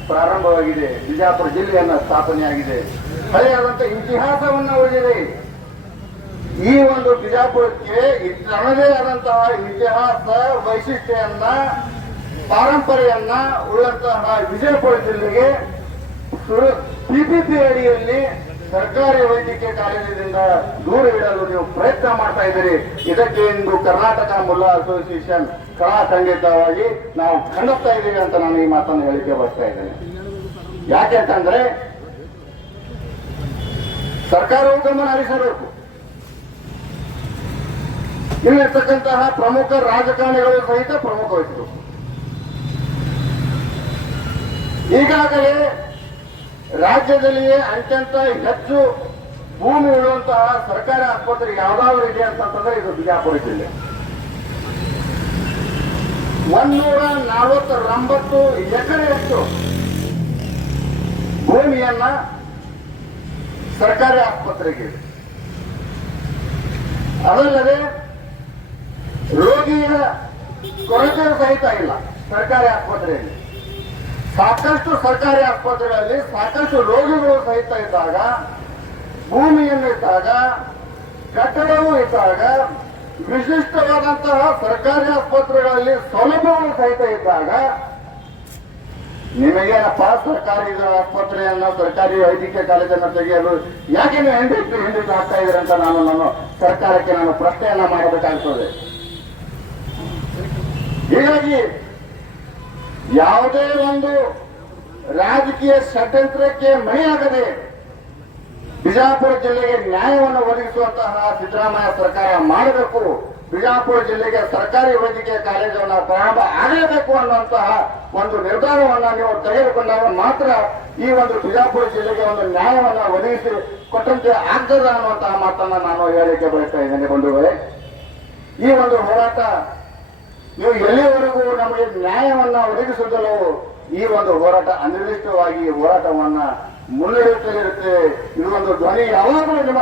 ಪ್ರಾರಂಭವಾಗಿದೆ, ಬಿಜಾಪುರ ಜಿಲ್ಲೆಯನ್ನ ಸ್ಥಾಪನೆಯಾಗಿದೆ. ಹಳೆಯಾದಂತ ಇತಿಹಾಸವನ್ನ ಉಳಿದಿದೆ. ಈ ಒಂದು ಬಿಜಾಪುರಕ್ಕೆ ತನ್ನದೇ ಆದಂತಹ ಇತಿಹಾಸ, ವೈಶಿಷ್ಟ್ಯವನ್ನ, ಪಾರಂಪರೆಯನ್ನ ಉಳ್ಳಂತಹ ವಿಜಯಪುರ ಜಿಲ್ಲೆಗೆ PPP ಅಡಿಯಲ್ಲಿ ಸರ್ಕಾರಿ ವೈದ್ಯಕೀಯ ಕಾಲೇಜಿನಿಂದ ದೂರ ಇಡಲು ನೀವು ಪ್ರಯತ್ನ ಮಾಡ್ತಾ ಇದ್ದೀರಿ. ಇದಕ್ಕೆ ಇಂದು ಕರ್ನಾಟಕ ಮುಲ್ಲಾ ಅಸೋಸಿಯೇಷನ್ ಖಂಡಿತವಾಗಿ ನಾವು ಖಂಡಿಸ್ತಾ ಇದ್ದೀವಿ ಅಂತ ನಾನು ಈ ಮಾತನ್ನು ಹೇಳಿಕೆ ಬರ್ತಾ ಇದ್ದೇನೆ. ಯಾಕೆಂತಂದ್ರೆ ಸರ್ಕಾರವು ಗಮನ ಹರಿಸಬೇಕು. ಇಲ್ಲಿರ್ತಕ್ಕಂತಹ ಪ್ರಮುಖ ರಾಜಕಾರಣಿಗಳು ಸಹಿತ ಪ್ರಮುಖ ವಹಿಸಬೇಕು. ಈಗಾಗಲೇ ರಾಜ್ಯದಲ್ಲಿಯೇ ಅತ್ಯಂತ ಹೆಚ್ಚು ಭೂಮಿ ಇರುವಂತಹ ಸರ್ಕಾರಿ ಆಸ್ಪತ್ರೆ ಯಾವ್ದಾದ್ರು ಇದೆ ಅಂತಂದ್ರೆ ಇದು ಬಿಜಾಪುರ ಜಿಲ್ಲೆ. 149 ಎಕರೆಯಷ್ಟು ಭೂಮಿಯನ್ನ ಸರ್ಕಾರಿ ಆಸ್ಪತ್ರೆಗೆ ಇದೆ. ಅದಲ್ಲದೆ ರೋಗಿಯ ಕೊರತೆ ಸಹಿತ ಇಲ್ಲ ಸರ್ಕಾರಿ ಆಸ್ಪತ್ರೆಯಲ್ಲಿ. ಸಾಕಷ್ಟು ಸರ್ಕಾರಿ ಆಸ್ಪತ್ರೆಗಳಲ್ಲಿ ಸಾಕಷ್ಟು ರೋಗಿಗಳು ಸಹಿತ ಇದ್ದಾಗ, ಭೂಮಿಯನ್ನು ಇದ್ದಾಗ, ಕಟ್ಟಡವೂ ಇದ್ದಾಗ, ವಿಶಿಷ್ಟವಾದಂತಹ ಸರ್ಕಾರಿ ಆಸ್ಪತ್ರೆಗಳಲ್ಲಿ ಸೌಲಭ್ಯಗಳು ಸಹಿತ ಇದ್ದಾಗ ನಿಮಗೇನಪ್ಪ ಸರ್ಕಾರಿ ಆಸ್ಪತ್ರೆಯನ್ನ ಸರ್ಕಾರಿ ವೈದ್ಯಕೀಯ ಕಾಲೇಜನ್ನು ತೆಗೆಯಲು ಯಾಕೆ ನೀವು ಹಿಂದಕ್ಕೆ ಹಾಕ್ತಾ ಇದ್ದೀರಿ ಅಂತ ನಾನು ಸರ್ಕಾರಕ್ಕೆ ನಾನು ಪ್ರಶ್ನೆಯನ್ನ ಮಾಡಬೇಕಾಗ್ತದೆ. ಹೀಗಾಗಿ ಯಾವುದೇ ಒಂದು ರಾಜಕೀಯ ಷಡ್ಯಂತ್ರಕ್ಕೆ ಮಣಿಯಾಗದೆ ಬಿಜಾಪುರ ಜಿಲ್ಲೆಗೆ ನ್ಯಾಯವನ್ನು ಒದಗಿಸುವಂತಹ ಸಿದ್ದರಾಮಯ್ಯ ಸರ್ಕಾರ ಮಾಡಬೇಕು. ಬಿಜಾಪುರ ಜಿಲ್ಲೆಗೆ ಸರ್ಕಾರಿ ವೈದ್ಯಕೀಯ ಕಾಲೇಜನ್ನು ಪ್ರಾರಂಭ ಆಗಲೇಬೇಕು ಅನ್ನುವಂತಹ ಒಂದು ನಿರ್ಧಾರವನ್ನ ನೀವು ತೆಗೆದುಕೊಂಡಾಗ ಮಾತ್ರ ಈ ಒಂದು ಬಿಜಾಪುರ ಜಿಲ್ಲೆಗೆ ಒಂದು ನ್ಯಾಯವನ್ನ ಒದಗಿಸಿ ಕೊಟ್ಟಂತೆ ಆಗ್ತದ ಅನ್ನುವಂತಹ ಮಾತನ್ನ ನಾನು ಹೇಳಿಕೆ ಬಯಸ್ತಾ ಇದ್ದೇನೆ. ಬಂಧುಗಳೇ, ಈ ಒಂದು ಹೋರಾಟ ನೀವು ಎಲ್ಲಿವರೆಗೂ ನಮಗೆ ನ್ಯಾಯವನ್ನ ಒದಗಿಸುವುದಲ್ಲೋ ಈ ಒಂದು ಹೋರಾಟ ಅನಿರ್ದಿಷ್ಟವಾಗಿ ಹೋರಾಟವನ್ನ ಮುನ್ನಡೆಯುತ್ತಲಿರುತ್ತೆ. ಇದು ಒಂದು ಧ್ವನಿ ಯಾವಾಗಲೂ ನಿಮ್ಮ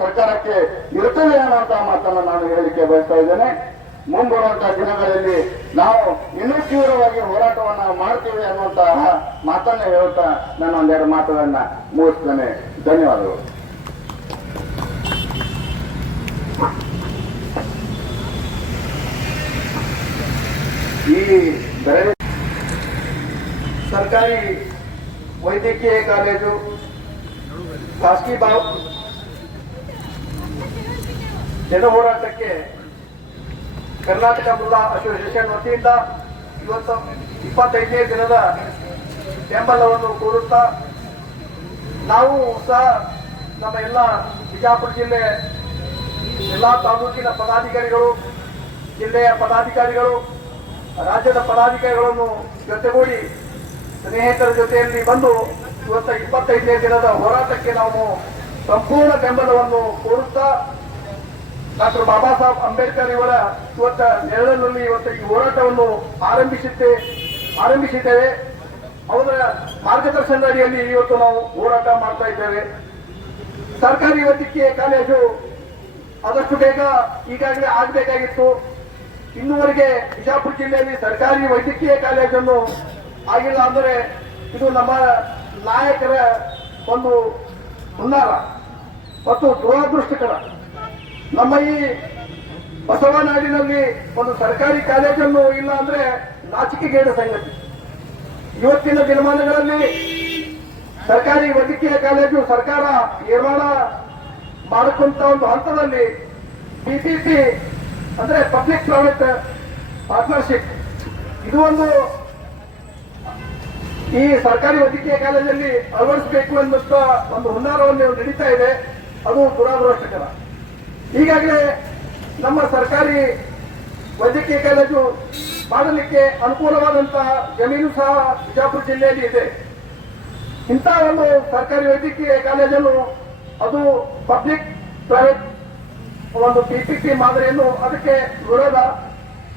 ಸರ್ಕಾರಕ್ಕೆ ಇರುತ್ತದೆ ಅನ್ನುವಂತಹ ಮಾತನ್ನು ನಾನು ಹೇಳಿಕೆ ಬಯಸ್ತಾ ಇದ್ದೇನೆ. ಮುಂಬರುವಂತಹ ದಿನಗಳಲ್ಲಿ ನಾವು ಇನ್ನೂ ತೀವ್ರವಾಗಿ ಹೋರಾಟವನ್ನ ಮಾಡ್ತೀವಿ ಅನ್ನುವಂತಹ ಮಾತನ್ನ ಹೇಳುತ್ತಾ ನಾನು ಒಂದೆರಡು ಮಾತುಗಳನ್ನ ಮುಗಿಸ್ತೇನೆ. ಧನ್ಯವಾದಗಳು. ಈ ಸರ್ಕಾರಿ ವೈದ್ಯಕೀಯ ಕಾಲೇಜು ಖಾಸಗಿ ಜನ ಹೋರಾಟಕ್ಕೆ ಕರ್ನಾಟಕ ಮುಲ್ಲಾ ಅಸೋಸಿಯೇಷನ್ ವತಿಯಿಂದ ಇವತ್ತು 25ನೇ ದಿನದ ಬೆಂಬಲವನ್ನು ಕೋರುತ್ತಾ ನಾವು ಸಹ ನಮ್ಮ ಎಲ್ಲ ಬಿಜಾಪುರ ಜಿಲ್ಲೆ ಎಲ್ಲ ತಾಲೂಕಿನ ಪದಾಧಿಕಾರಿಗಳು, ಜಿಲ್ಲೆಯ ಪದಾಧಿಕಾರಿಗಳು, ರಾಜ್ಯದ ಪದಾಧಿಕಾರಿಗಳನ್ನು ಜೊತೆಗೂಡಿ ಸ್ನೇಹಿತರ ಜೊತೆಯಲ್ಲಿ ಬಂದು ಇವತ್ತು 25ನೇ ದಿನದ ಹೋರಾಟಕ್ಕೆ ನಾವು ಸಂಪೂರ್ಣ ಬೆಂಬಲವನ್ನು ಕೋರುತ್ತಾ ಡಾಕ್ಟರ್ ಬಾಬಾ ಸಾಹೇಬ್ ಅಂಬೇಡ್ಕರ್ ಇವರ ಇವತ್ತ ನೆರಳಿನಲ್ಲಿ ಇವತ್ತು ಈ ಹೋರಾಟವನ್ನು ಆರಂಭಿಸಿದ್ದೇವೆ. ಅವರ ಮಾರ್ಗದರ್ಶನದ ಅಡಿಯಲ್ಲಿ ಇವತ್ತು ನಾವು ಹೋರಾಟ ಮಾಡ್ತಾ ಇದ್ದೇವೆ. ಸರ್ಕಾರಿ ವೈದ್ಯಕೀಯ ಕಾಲೇಜು ಆದಷ್ಟು ಬೇಗ ಈಗಾಗಲೇ ಆಗಬೇಕಾಗಿತ್ತು. ಇನ್ನುವರೆಗೆ ಬಿಜಾಪುರ ಜಿಲ್ಲೆಯಲ್ಲಿ ಸರ್ಕಾರಿ ವೈದ್ಯಕೀಯ ಕಾಲೇಜನ್ನು ಆಗಿಲ್ಲ ಅಂದರೆ ಇದು ನಮ್ಮ ನಾಯಕರ ಒಂದು ಹುನ್ನಾರ ಮತ್ತು ದುರಾದೃಷ್ಟಕರ. ನಮ್ಮ ಈ ಬಸವನಾಡಿನಲ್ಲಿ ಒಂದು ಸರ್ಕಾರಿ ಕಾಲೇಜನ್ನು ಇಲ್ಲ ಅಂದ್ರೆ ನಾಚಿಕೆಗೇಡು ಸಂಗತಿ. ಇವತ್ತಿನ ದಿನಮಾನಗಳಲ್ಲಿ ಸರ್ಕಾರಿ ವೈದ್ಯಕೀಯ ಕಾಲೇಜು ಸರ್ಕಾರ ನಿರ್ಮಾಣ ಮಾಡಕ್ಕಂತ ಒಂದು ಹಂತದಲ್ಲಿ PPP ಅಂದ್ರೆ ಪಬ್ಲಿಕ್ ಪ್ರೈವೇಟ್ ಪಾರ್ಟ್ನರ್ಶಿಪ್, ಇದು ಒಂದು ಈ ಸರ್ಕಾರಿ ವೈದ್ಯಕೀಯ ಕಾಲೇಜಲ್ಲಿ ಅಳವಡಿಸಬೇಕು ಎನ್ನುವಂತ ಒಂದು ಹುನ್ನಾರವನ್ನು ನಡೀತಾ ಇದೆ. ಅದು ದುರಾದೃಷ್ಟಕರ. ಈಗಾಗಲೇ ನಮ್ಮ ಸರ್ಕಾರಿ ವೈದ್ಯಕೀಯ ಕಾಲೇಜು ಮಾಡಲಿಕ್ಕೆ ಅನುಕೂಲವಾದಂತಹ ಜಮೀನು ಸಹ ಬಿಜಾಪುರ ಜಿಲ್ಲೆಯಲ್ಲಿ ಇದೆ. ಇಂತಹ ಒಂದು ಸರ್ಕಾರಿ ವೈದ್ಯಕೀಯ ಕಾಲೇಜನ್ನು ಅದು ಪಬ್ಲಿಕ್ ಪ್ರೈವೇಟ್ ಒಂದು PPP ಮಾದರಿಯನ್ನು ಅದಕ್ಕೆ ವಿರೋಧ.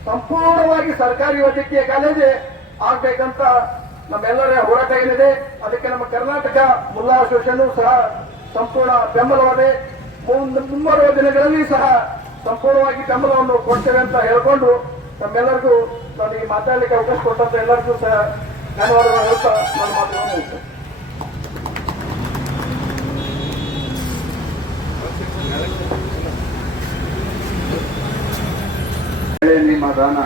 ಸಂಪೂರ್ಣವಾಗಿ ಸರ್ಕಾರಿ ವೈದ್ಯಕೀಯ ಕಾಲೇಜೇ ಆಗ್ಬೇಕಂತ ನಮ್ಮೆಲ್ಲರ ಹೋರಾಟ ಏನಿದೆ ಅದಕ್ಕೆ ನಮ್ಮ ಕರ್ನಾಟಕ ಮುಲ್ಲಾ ಅಸೋಸಿಯೇಷನ್ ಸಹ ಸಂಪೂರ್ಣ ಬೆಂಬಲವಿದೆ. ಮುಂಬರುವ ದಿನಗಳಲ್ಲಿ ಸಹ ಸಂಪೂರ್ಣವಾಗಿ ಬೆಂಬಲವನ್ನು ಕೊಡ್ತೇವೆ ಅಂತ ಹೇಳಿಕೊಂಡು ನಮ್ಮೆಲ್ಲರಿಗೂ ನಾನು ಈ ಮಾತಾಡಲಿಕ್ಕೆ ಅವಕಾಶ ಕೊಟ್ಟಂತ ಎಲ್ಲರಿಗೂ ಸಹ ಧನ್ಯವಾದಗಳು ಹೇಳ್ತಾ ನನ್ನ ಮಾತುಗಳನ್ನು ಮುಗಿಸ್ತೇನೆ. ನಿಮ್ಮ ದಾನ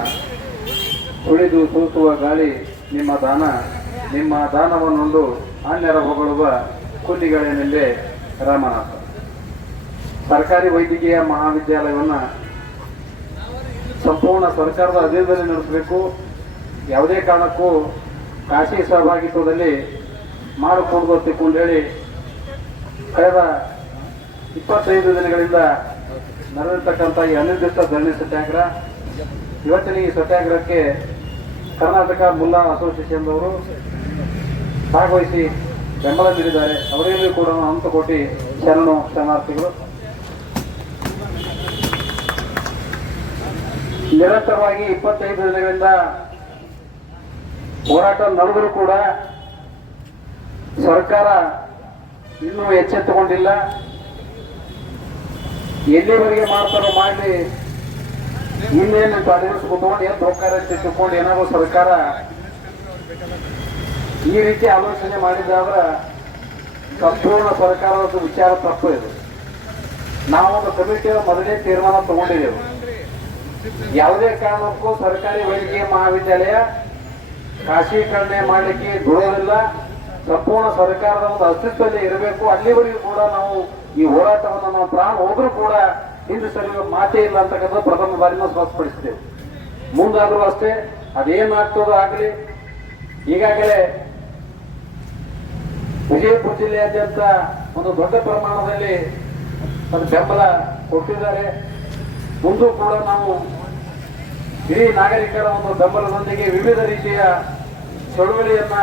ಉಳಿದು ತೂಸುವ ಗಾಳಿ ನಿಮ್ಮ ದಾನ, ನಿಮ್ಮ ದಾನವನ್ನುಂಡು ಅನ್ಯರ ಹೊಗಳುವ ಕುನ್ನಿಗಳೇನೆಂದೇ ರಾಮನಾಥ. ಸರ್ಕಾರಿ ವೈದ್ಯಕೀಯ ಮಹಾವಿದ್ಯಾಲಯವನ್ನು ಸಂಪೂರ್ಣ ಸರ್ಕಾರದ ಅಧೀನದಲ್ಲಿ ನಡೆಸಬೇಕು. ಯಾವುದೇ ಕಾರಣಕ್ಕೂ ಖಾಸಗಿ ಸಹಭಾಗಿತ್ವದಲ್ಲಿ ಮಾಡಿಕೊಂಡು ತಿಳ್ಕೊಂಡೇಳಿ ಕಳೆದ 25 ದಿನಗಳಿಂದ ನಡೆದಿರ್ತಕ್ಕಂಥ ಈ ಅನಿರ್ದಿಷ್ಟ ಧರಣಿ ಸತ್ಯಾಗ್ರಹ, ಇವತ್ತಿನ ಈ ಸತ್ಯಾಗ್ರಹಕ್ಕೆ ಕರ್ನಾಟಕ ಮುಲ್ಲಾ ಅಸೋಸಿಯೇಷನ್ದವರು ಭಾಗವಹಿಸಿ ಬೆಂಬಲ ನೀಡಿದ್ದಾರೆ. ಅವರಿಗೂ ಕೂಡ ಅನಂತ ಕೋಟಿ ಶರಣಾರ್ಥಿಗಳು. ನಿರಂತರವಾಗಿ 25 ದಿನಗಳಿಂದ ಹೋರಾಟ ನಡೆದರೂ ಕೂಡ ಸರ್ಕಾರ ಇನ್ನೂ ಎಚ್ಚೆತ್ತುಕೊಂಡಿಲ್ಲ. ಎಲ್ಲಿವರೆಗೆ ಮಾಡ್ತಾರೋ ಮಾಡಲಿ, ಇನ್ನೇನು ಅಧಿವರಿಸ್ಕೊಂಡು ಎದ್ದು ಹೋಗ್ತಾರೆ ಅಂತ ತಿಳ್ಕೊಂಡು ಏನಾದ್ರು ಸರ್ಕಾರ ಈ ರೀತಿ ಆಲೋಚನೆ ಮಾಡಿದಾದ್ರೆ ಸಂಪೂರ್ಣ ಸರ್ಕಾರದ ವಿಚಾರ ತಪ್ಪು ಇದು. ನಾವೊಂದು ಕಮಿಟಿಯ ಮೊದಲೇ ತೀರ್ಮಾನ ತಗೊಂಡಿದ್ದೆವು. ಯಾವುದೇ ಕಾರಣಕ್ಕೂ ಸರ್ಕಾರಿ ವೈದ್ಯಕೀಯ ಮಹಾವಿದ್ಯಾಲಯ ಖಾಸಗೀಕರಣೆ ಮಾಡಲಿಕ್ಕೆ ಬಿಡೋದಿಲ್ಲ. ಸಂಪೂರ್ಣ ಸರ್ಕಾರದ ಒಂದು ಅಸ್ತಿತ್ವದಲ್ಲಿ ಇರಬೇಕು. ಅಲ್ಲಿವರೆಗೂ ಕೂಡ ನಾವು ಈ ಹೋರಾಟವನ್ನು ನಾವು ಪ್ರಾಣ ಹೋದ್ರೂ ಕೂಡ ಹಿಂದೆ ಸರಿಯುವ ಮಾತೇ ಇಲ್ಲ ಅಂತಕ್ಕಂಥ ಪ್ರಥಮ ಬಾರಿನ ಸ್ಪಷ್ಟಪಡಿಸಿದ್ದೇವೆ. ಮುಂದಾದರೂ ಅಷ್ಟೇ, ಅದೇನಾಗ್ತದೋ ಆಗಲಿ. ಈಗಾಗಲೇ ವಿಜಯಪುರ ಜಿಲ್ಲೆಯಾದ್ಯಂತ ಒಂದು ದೊಡ್ಡ ಪ್ರಮಾಣದಲ್ಲಿ ಅದು ಬೆಂಬಲ ಕೊಟ್ಟಿದ್ದಾರೆ. ಮುಂದೂ ಕೂಡ ನಾವು ಹಿರಿಯ ನಾಗರಿಕರ ಒಂದು ಬೆಂಬಲದೊಂದಿಗೆ ವಿವಿಧ ರೀತಿಯ ಚಳುವಳಿಯನ್ನ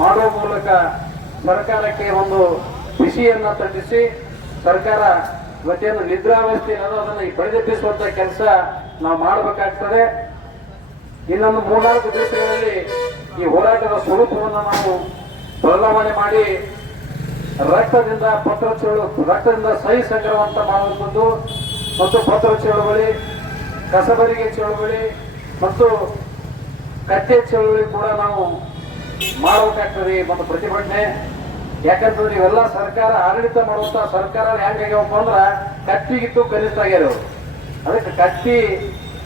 ಮಾಡುವ ಮೂಲಕ ಸರ್ಕಾರಕ್ಕೆ ಒಂದು ಬಿಸಿಯನ್ನ ತಟ್ಟಿಸಿ ಸರ್ಕಾರ ಇವತ್ತೇನು ನಿದ್ರಾವಸ್ಥೆ ಅದನ್ನು ಬಡಿದೆಬ್ಬಿಸುವಂತ ಕೆಲಸ ನಾವು ಮಾಡಬೇಕಾಗ್ತದೆ. ಇನ್ನೊಂದು 3-4 ದಿವಸಗಳಲ್ಲಿ ಈ ಹೋರಾಟದ ಸ್ವರೂಪವನ್ನು ನಾವು ಬದಲಾವಣೆ ಮಾಡಿ ರಕ್ತದಿಂದ ಸಹಿ ಸಂಗ್ರಹವಂತ ಮಾಡುವಂಥದ್ದು ಮತ್ತು ಪತ್ರ ಚಳುವಳಿ, ಕಸಬರಿಗೆ ಚಳುವಳಿ ಮತ್ತು ಕತ್ತೆ ಚಳುವಳಿ ಕೂಡ ನಾವು ಮಾಡಬೇಕಾಗ್ತದೆ. ಒಂದು ಪ್ರತಿಭಟನೆ, ಯಾಕಂತಂದ್ರೆ ಇವೆಲ್ಲ ಸರ್ಕಾರ ಆಡಳಿತ ಮಾಡುವಂತ ಸರ್ಕಾರ ಹೆಂಗಾಗ್ಯಾವಪ್ಪ ಅಂದ್ರ ಕತ್ತಿಗಿತ್ತು ಕನಿಷ್ಠ ಆಗ್ಯಾರ. ಅದಕ್ಕೆ ಕತ್ತಿ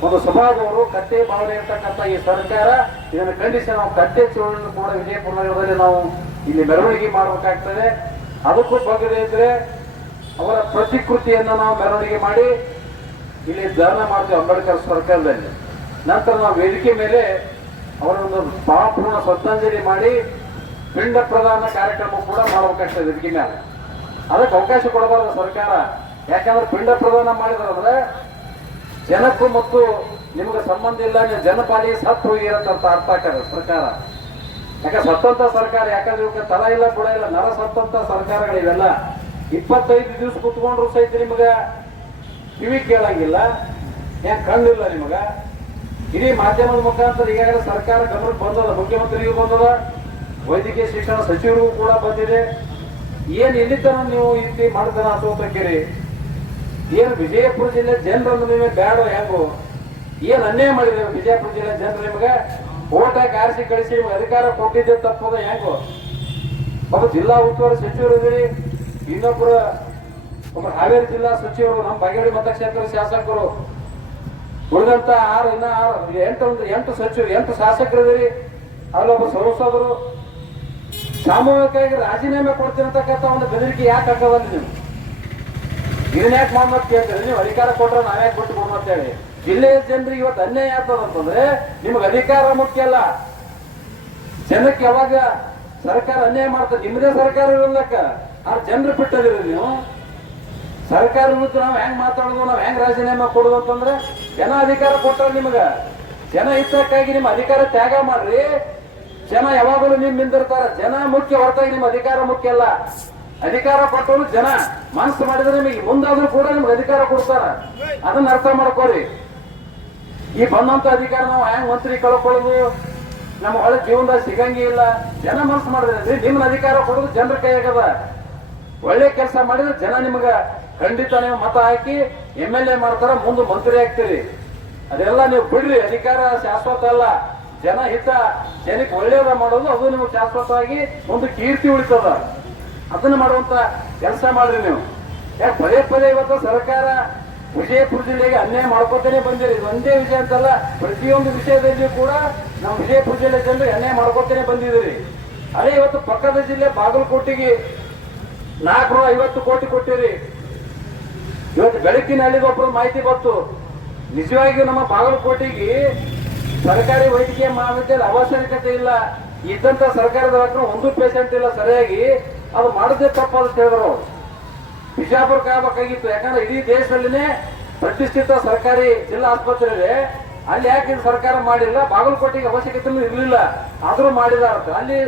ಒಂದು ಸ್ವಭಾವದವರು, ಕತ್ತೆ ಭಾವನೆ ಇರ್ತಕ್ಕಂಥ ಈ ಸರ್ಕಾರ ಇದನ್ನು ಖಂಡಿಸಿ ನಾವು ಕತ್ತೆ ಚಳುವಳಿಯನ್ನು ಕೂಡ ವಿಜಯಪುರ ನಗರದಲ್ಲಿ ನಾವು ಇಲ್ಲಿ ಮೆರವಣಿಗೆ ಮಾಡಬೇಕಾಗ್ತದೆ. ಅದಕ್ಕೂ ಬಗ್ಗದೇ ಇದ್ರೆ ಅವರ ಪ್ರತಿಕೃತಿಯನ್ನ ನಾವು ಮೆರವಣಿಗೆ ಮಾಡಿ ಇಲ್ಲಿ ಧರಣ ಮಾಡ್ತೇವೆ ಅಂಬೇಡ್ಕರ್ ಸರ್ಕಾರದಲ್ಲಿ. ನಂತರ ನಾವು ವೇದಿಕೆ ಮೇಲೆ ಅವರೊಂದು ಭಾವಪೂರ್ಣ ಶ್ರದ್ಧಾಂಜಲಿ ಮಾಡಿ ಪಿಂಡ ಪ್ರದಾನ ಕಾರ್ಯಕ್ರಮ ಕೂಡ ಮಾಡಬೇಕಾಗ್ತದೆ ವೇದಿಕೆ ಮೇಲೆ. ಅದಕ್ಕೆ ಅವಕಾಶ ಕೊಡಬಾರದು ಸರ್ಕಾರ. ಯಾಕಂದ್ರೆ ಪಿಂಡ ಪ್ರದಾನ ಮಾಡಿದ್ರಂದ್ರೆ ಜನಕ್ಕೂ ಮತ್ತು ನಿಮ್ಗೆ ಸಂಬಂಧ ಇಲ್ಲ, ನೀವು ಜನಪಾಲಿಗೆ ಸತ್ತು ಹೋಗಿರಂತ ಅರ್ಥ ಆಗ್ತದೆ ಸರ್ಕಾರ. ಯಾಕಂದ್ರೆ ಸತ್ತಂತ ಸರ್ಕಾರ, ಯಾಕಂದ್ರೆ ಇವಾಗ ತಲ ಇಲ್ಲ ಕೂಡ ಇಲ್ಲ, ನರ ಸತ್ತಂತ ಸರ್ಕಾರಗಳಿವೆಲ್ಲ. 25 ದಿವಸ ಕುತ್ಕೊಂಡ್ರು ಸಹಿತ ನಿಮ್ಗ ಕಿವಿ ಕೇಳಂಗಿಲ್ಲ, ಏನ್ ಕಣ್ಣಿಲ್ಲ ನಿಮಗ. ಇಡೀ ಮಾಧ್ಯಮದ ಮುಖಾಂತರ ಈಗಾಗಲೇ ಸರ್ಕಾರ ಗಮನಕ್ಕೆ ಬಂದದ, ಮುಖ್ಯಮಂತ್ರಿಗೂ ಬಂದದ, ವೈದ್ಯಕೀಯ ಶಿಕ್ಷಣ ಸಚಿವರಿಗೂ ಕೂಡ ಬಂದಿದೆ. ಏನ್ ಎಲ್ಲಿತನ ನೀವು ಇಲ್ಲಿ ಮಾಡ್ತಾನ ಅಸೋತಕ್ಕಿರಿ? ಏನು ವಿಜಯಪುರ ಜಿಲ್ಲೆ ಜನರನ್ನು ನೀವೇ ಬ್ಯಾಡೋ ಹೆಂಗೋ? ಏನ್ ಅನ್ಯಾಯ ಮಾಡಿದ್ರೆ ವಿಜಯಪುರ ಜಿಲ್ಲೆ ಜನರು ನಿಮ್ಗೆ ಓಟ್ ಹಾಕಿ ಆರಿಸಿ ಕಳಿಸಿ ನಿಮ್ಗೆ ಅಧಿಕಾರ ಕೊಟ್ಟಿದ್ದೆ ತಪ್ಪದ ಹೆಂಗೋ? ಒಬ್ಬ ಜಿಲ್ಲಾ ಉಸ್ತುವಾರಿ ಸಚಿವರು ಇದ್ದೀರಿ, ಒಬ್ಬರು ಹಾವೇರಿ ಜಿಲ್ಲಾ ಸಚಿವರು, ನಮ್ಮ ಬಾಗೇವಾಡಿ ಮತಕ್ಷೇತ್ರದ ಶಾಸಕರು, ಉಳಿದಂತ 8 ಸಚಿವರು, 8 ಶಾಸಕರಿದ್ದೀರಿ. ಅಲ್ಲೊಬ್ಬ ಸಂಸದರು ಸಾಮೂಹಿಕವಾಗಿ ರಾಜೀನಾಮೆ ಕೊಡ್ತೀನಿ ಅಂತಕ್ಕಂಥ ಒಂದು ಬೆದರಿಕೆ ಯಾಕೆ ಹಾಕೋದಲ್ಲ ನೀವು? ಇದನ್ನ ಯಾಕೆ ಮಾಡ್ಬೇಕು ಕೇಳ್ತೀರಿ? ನೀವು ಅಧಿಕಾರ ಕೊಟ್ರೆ ನಾವ್ಯಾಕೆ ಬಿಟ್ಟು ಕೊಡೋಣ ಅಂತೇಳಿ. ಜಿಲ್ಲೆಯ ಜನರಿಗೆ ಇವತ್ತು ಅನ್ಯಾಯ ಆಗ್ತದಂತಂದ್ರೆ ನಿಮ್ಗೆ ಅಧಿಕಾರ ಮುಖ್ಯ ಅಲ್ಲ. ಜನಕ್ಕೆ ಯಾವಾಗ ಸರ್ಕಾರ ಅನ್ಯಾಯ ಮಾಡ್ತದೆ, ನಿಮ್ಮದೇ ಸರ್ಕಾರ ಇರಲ್ಲಕ್ಕ, ಆ ಜನರು ಬಿಟ್ಟದಿರಿ ನೀವು. ಸರ್ಕಾರ ವಿರುದ್ಧ ನಾವು ಹೆಂಗ್ ಮಾತಾಡೋದು, ನಾವು ಹೆಂಗ್ ರಾಜೀನಾಮೆ ಕೊಡೋದು ಅಂತಂದ್ರೆ ಜನ ಅಧಿಕಾರ ಕೊಟ್ಟಾರ ನಿಮಗ. ಜನ ಹಿತಕ್ಕಾಗಿ ನಿಮ್ಮ ಅಧಿಕಾರ ತ್ಯಾಗ ಮಾಡ್ರಿ. ಜನ ಯಾವಾಗಲೂ ನಿಮ್ ನಿಂದಿರ್ತಾರ. ಜನ ಮುಖ್ಯ ಹೊರತಾಗಿ ನಿಮ್ಮ ಅಧಿಕಾರ ಮುಖ್ಯ ಅಲ್ಲ. ಅಧಿಕಾರ ಕೊಟ್ಟವರು ಜನ ಮನಸ್ಸು ಮಾಡಿದ್ರೆ ನಿಮಗೆ ಮುಂದಾದ್ರೂ ಕೂಡ ನಿಮ್ಗೆ ಅಧಿಕಾರ ಕೊಡ್ತಾರ. ಅದನ್ನ ಅರ್ಥ ಮಾಡ್ಕೋರಿ. ಈ ಬಂದಂತ ಅಧಿಕಾರ ನಾವು ಹೆಂಗ್ ಮಂತ್ರಿ ಕಳ್ಕೊಳ್ಳೋದು, ನಮ್ಮ ಒಳ್ಳೆ ಜೀವನದಾಗ ಸಿಗಂಗೆ ಇಲ್ಲ. ಜನ ಮನಸ್ಸು ಮಾಡಿದ್ರೆ ನಿಮ್ಮನ್ನ ಅಧಿಕಾರ ಕೊಡೋದು ಜನರ ಕೈಯಾಗದ. ಒಳ್ಳೆ ಕೆಲಸ ಮಾಡಿದ್ರೆ ಜನ ನಿಮ್ಗ ಖಂಡಿತ ನೀವು ಮತ ಹಾಕಿ MLA ಮಾಡ್ತಾರ, ಮುಂದೆ ಮಂತ್ರಿ ಆಗ್ತೀರಿ. ಅದೆಲ್ಲ ನೀವು ಬಿಡ್ರಿ. ಅಧಿಕಾರ ಶಾಶ್ವತ ಅಲ್ಲ. ಜನ ಹಿತ, ಜನಕ್ಕೆ ಒಳ್ಳೇದ ಮಾಡೋದು ಅದು ನಿಮ್ಗೆ ಶಾಶ್ವತವಾಗಿ ಒಂದು ಕೀರ್ತಿ ಉಳಿತದ. ಅದನ್ನ ಮಾಡುವಂತ ಕೆಲಸ ಮಾಡ್ರಿ ನೀವು. ಯಾಕೆ ಪದೇ ಇವತ್ತು ಸರ್ಕಾರ ವಿಜಯಪುರ ಜಿಲ್ಲೆಗೆ ಅನ್ಯಾಯ ಮಾಡ್ಕೋತಾನೆ ಬಂದಿರಿ. ಇದು ಒಂದೇ ವಿಷಯ ಅಂತಲ್ಲ, ಪ್ರತಿಯೊಂದು ವಿಷಯದಲ್ಲಿಯೂ ಕೂಡ ನಾವು ವಿಜಯಪುರ ಜಿಲ್ಲೆ ಜನರಿಗೆ ಅನ್ಯಾಯ ಮಾಡ್ಕೋತಾನೆ ಬಂದಿದ್ದೀರಿ. ಅದೇ ಇವತ್ತು ಪಕ್ಕದ ಜಿಲ್ಲೆ ಬಾಗಲಕೋಟೆಗೆ 450 ಕೋಟಿ ಕೊಟ್ಟಿರಿ. ಇವತ್ತು ಬೆಳಕಿನ ಹಳ್ಳಿಗೆ ಒಬ್ಬರು ಮಾಹಿತಿ ಬಂತು, ನಿಜವಾಗಿಯೂ ನಮ್ಮ ಬಾಗಲಕೋಟೆಗೆ ಸರ್ಕಾರಿ ವೈದ್ಯಕೀಯ ಮಹಾವಿದ್ಯಾಲಯ ಅವಶ್ಯಕತೆ ಇಲ್ಲ, ಇದ್ದಂತ ಸರ್ಕಾರಿ ದವಾಖಾನೆ ಒಂದು ಪೇಷಂಟ್ ಇಲ್ಲ ಸರಿಯಾಗಿ, ಅದು ಮಾಡದೇ ತಪ್ಪು ಅಂತ ಹೇಳಿದ್ರು. ಬಿಜಾಪುರಕ್ಕೆ ಆಗಬೇಕಾಗಿತ್ತು, ಯಾಕಂದ್ರೆ ಇಡೀ ದೇಶದಲ್ಲಿನೇ ಪ್ರತಿಷ್ಠಿತ ಸರ್ಕಾರಿ ಜಿಲ್ಲಾ ಆಸ್ಪತ್ರೆ ಇದೆ, ಅಲ್ಲಿ ಯಾಕೆ ಇದು ಸರ್ಕಾರ ಮಾಡಿಲ್ಲ, ಬಾಗಲಕೋಟೆಗೆ ಅವಶ್ಯಕತೆ ಇರಲಿಲ್ಲ ಆದ್ರೂ ಮಾಡಿದಾರ. ಅಲ್ಲಿ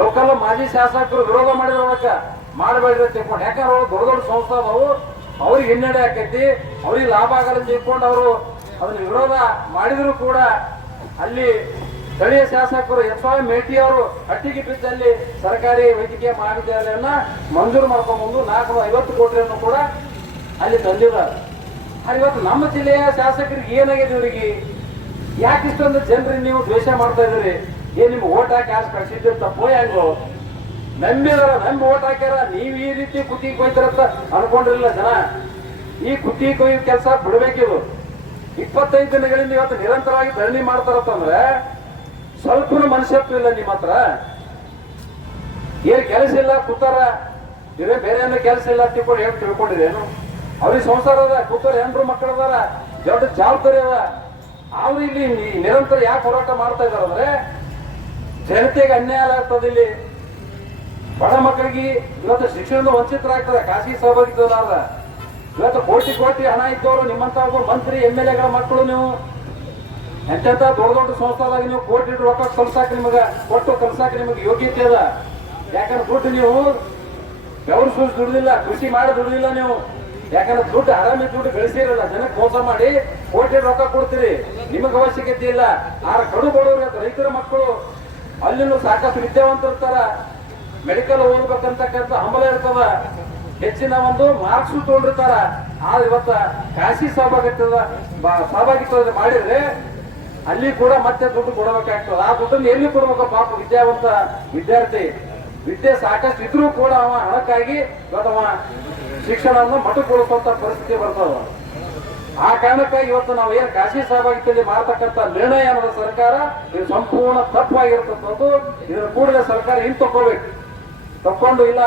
ಲೋಕಲ್ ಮಾಜಿ ಶಾಸಕರು ವಿರೋಧ ಮಾಡಿದ್ರ ಮಾಡಬೇಡ್ರಿ ಅಂತ ತಿಳ್ಕೊಂಡು, ಯಾಕಂದ್ರೆ ಅವ್ರು ದೊಡ್ಡ ದೊಡ್ಡ ಸಂಸ್ಥೆ ಅದಾವು, ಅವ್ರಿಗೆ ಹಿನ್ನಡೆ ಆಕೈತಿ, ಅವ್ರಿಗೆ ಲಾಭ ಆಗಲ್ಲ ತಿಳ್ಕೊಂಡು ಅವರು ಅದನ್ನ ವಿರೋಧ ಮಾಡಿದ್ರು ಕೂಡ ಅಲ್ಲಿ ಸ್ಥಳೀಯ ಶಾಸಕರು ಎಸ್.ವೈ. ಮೇಟಿ ಅವರು ಹಟ್ಟಿಗೆ ಬಿದ್ದಲ್ಲಿ ಸರ್ಕಾರಿ ವೈದ್ಯಕೀಯ ಮಹಾವಿದ್ಯಾಲಯವನ್ನ ಮಂಜೂರು ಮಾಡ್ಕೊಂಡ್ಬಂದು 450 ಕೋಟಿಯನ್ನು ಕೂಡ ಅಲ್ಲಿ ತಂದಿದ್ದಾರೆ. ಇವತ್ತು ನಮ್ಮ ಜಿಲ್ಲೆಯ ಶಾಸಕರಿಗೆ ಏನಾಗಿದೆ, ಇವರಿಗೆ ಯಾಕೆ ಇಷ್ಟೊಂದು ಜನರಿಗೆ ನೀವು ದ್ವೇಷ ಮಾಡ್ತಾ ಇದ್ದೀರಿ? ನಿಮ್ಗೆ ಓಟ್ ಹಾಕಿ ಆಸ್ ಕಳಿಸಿದ್ರೆ ತಪ್ಪೋ ಹೆಂಗೋ? ನಂಬಿ ಓಟ್ ಹಾಕ್ಯಾರ, ನೀವು ಈ ರೀತಿ ಕುತ್ತಿ ಕೊಯ್ತಾರಂತ ಅನ್ಕೊಂಡಿರಲಿಲ್ಲ ಜನ. ಈ ಕುತ್ತಿ ಕೊಯ್ಯ ಕೆಲಸ ಬಿಡ್ಬೇಕಿದು. 25 ದಿನಗಳಿಂದ ಇವತ್ತು ನಿರಂತರವಾಗಿ ಧರಣಿ ಮಾಡ್ತಾರಂತಂದ್ರೆ ಸ್ವಲ್ಪ ಮನುಷ್ಯತ್ವ ಇಲ್ಲ ನಿಮ್ಮ ಹತ್ರ. ಏನ್ ಕೆಲಸ ಇಲ್ಲ, ಕೂತಾರ ಇವೇ ಬೇರೆ ಏನೋ ಕೆಲಸ ಇಲ್ಲ ತಿಳ್ಕೊಂಡು ಹೇಳಿ ತಿಳ್ಕೊಂಡಿರೇನು? ಅವ್ರಿಗೆ ಸಂಸಾರ ಅದ, ಕೂತಾರ ಹೆಣ್ರು ಮಕ್ಕಳು ಅದಾರ, ದೊಡ್ಡ ಜವಾಬ್ದಾರಿ ಅದ. ಅವ್ರು ಇಲ್ಲಿ ನಿರಂತರ ಯಾಕೆ ಹೋರಾಟ ಮಾಡ್ತಾ ಇದಾರೆ ಅಂದ್ರೆ ಜನತೆಗೆ ಅನ್ಯಾಯ ಆಗ್ತದೆ. ಇಲ್ಲಿ ಬಡ ಮಕ್ಕಳಿಗೆ ಇವತ್ತು ಶಿಕ್ಷಣದ ವಂಚಿತರಾಗ್ತದೆ, ಖಾಸಗಿ ಸಹಭಾಗಿತ್ವದ. ಇವತ್ತು ಕೋಟಿ ಕೋಟಿ ಹಣ ಇದ್ದವರು ನಿಮ್ಮಂತ ಒಬ್ಬ ಮಂತ್ರಿ MLA ಗಳ ಮಕ್ಕಳು, ನೀವು ಎಂತೆಂತ ದೊಡ್ಡ ದೊಡ್ಡ ಸಂಸ್ಥೆದಾಗ ನೀವು ಕೋಟಿ ರೊಕ್ಕ ಕಲ್ಸಾಕ ಕೊಟ್ಟು ಕಲ್ಸಾಕ ನಿಮಗೆ ಯೋಗ್ಯತೆ ಅದ. ಯಾಕಂದ್ರೆ ದುಡ್ಡು ನೀವು ಬೆವರು ಸೂಸ್ ದುಡ್ದಿಲ್ಲ, ಕೃಷಿ ಮಾಡಿ ದುಡ್ದಿಲ್ಲ ನೀವು. ಯಾಕಂದ್ರೆ ದುಡ್ಡು ಆರಾಮಿ ದುಡ್ಡು ಗಳಿಸಿರಲ್ಲ, ಜನಕ್ಕೆ ಮೋಸ ಮಾಡಿ ಕೋಟಿ ರೊಕ್ಕ ಕೊಡ್ತೀರಿ, ನಿಮಗೆ ಅವಶ್ಯಕತೆ ಇಲ್ಲ. ಆ ಕಡು ಬಡವರು ರೈತರ ಮಕ್ಕಳು ಅಲ್ಲಿನೂ ಸಾಕಷ್ಟು ವಿದ್ಯಾವಂತರಿರ್ತಾರ, ಮೆಡಿಕಲ್ ಓದ್ಬೇಕಂತಕ್ಕಂಥ ಹಂಬಲ ಇರ್ತದ, ಹೆಚ್ಚಿನ ಒಂದು ಮಾರ್ಕ್ಸ್ ತೊಗೊಂಡಿರ್ತಾರ. ಆದ್ರೆ ಇವತ್ತ ಖಾಸಗಿ ಸಹಭಾಗಿತ್ವ ಮಾಡಿದ್ರೆ ಅಲ್ಲಿ ಕೂಡ ಮತ್ತೆ ದುಡ್ಡು ಕೊಡಬೇಕಾಗ್ತದೆ. ಆ ದುಡ್ಡನ್ನು ಎಲ್ಲಿ ಕೊಡ್ಬೇಕು? ಪಾಪ ವಿದ್ಯಾವಂತ ವಿದ್ಯಾರ್ಥಿ ವಿದ್ಯೆ ಸಾಕಷ್ಟು ಇದ್ರೂ ಕೂಡ ಅವ ಹಣಕ್ಕಾಗಿ ಇವತ್ತು ಅವ ಶಿಕ್ಷಣವನ್ನು ಮಟ್ಟುಗೊಳಿಸುವಂತ ಪರಿಸ್ಥಿತಿ ಬರ್ತದ. ಆ ಕಾರಣಕ್ಕಾಗಿ ಇವತ್ತು ನಾವು ಏನ್ ಖಾಸಗಿ ಸಹಭಾಗಿತ್ವದಲ್ಲಿ ಮಾಡತಕ್ಕಂಥ ನಿರ್ಣಯ ಅನ್ನೋದು ಸರ್ಕಾರ ಇದು ಸಂಪೂರ್ಣ ತಪ್ಪಾಗಿರ್ತಕ್ಕಂಥದ್ದು. ಇದನ್ನು ಕೂಡಲೇ ಸರ್ಕಾರ ತಕ್ಕೋಬೇಕು. ತಕ್ಕೊಂಡು ಇಲ್ಲ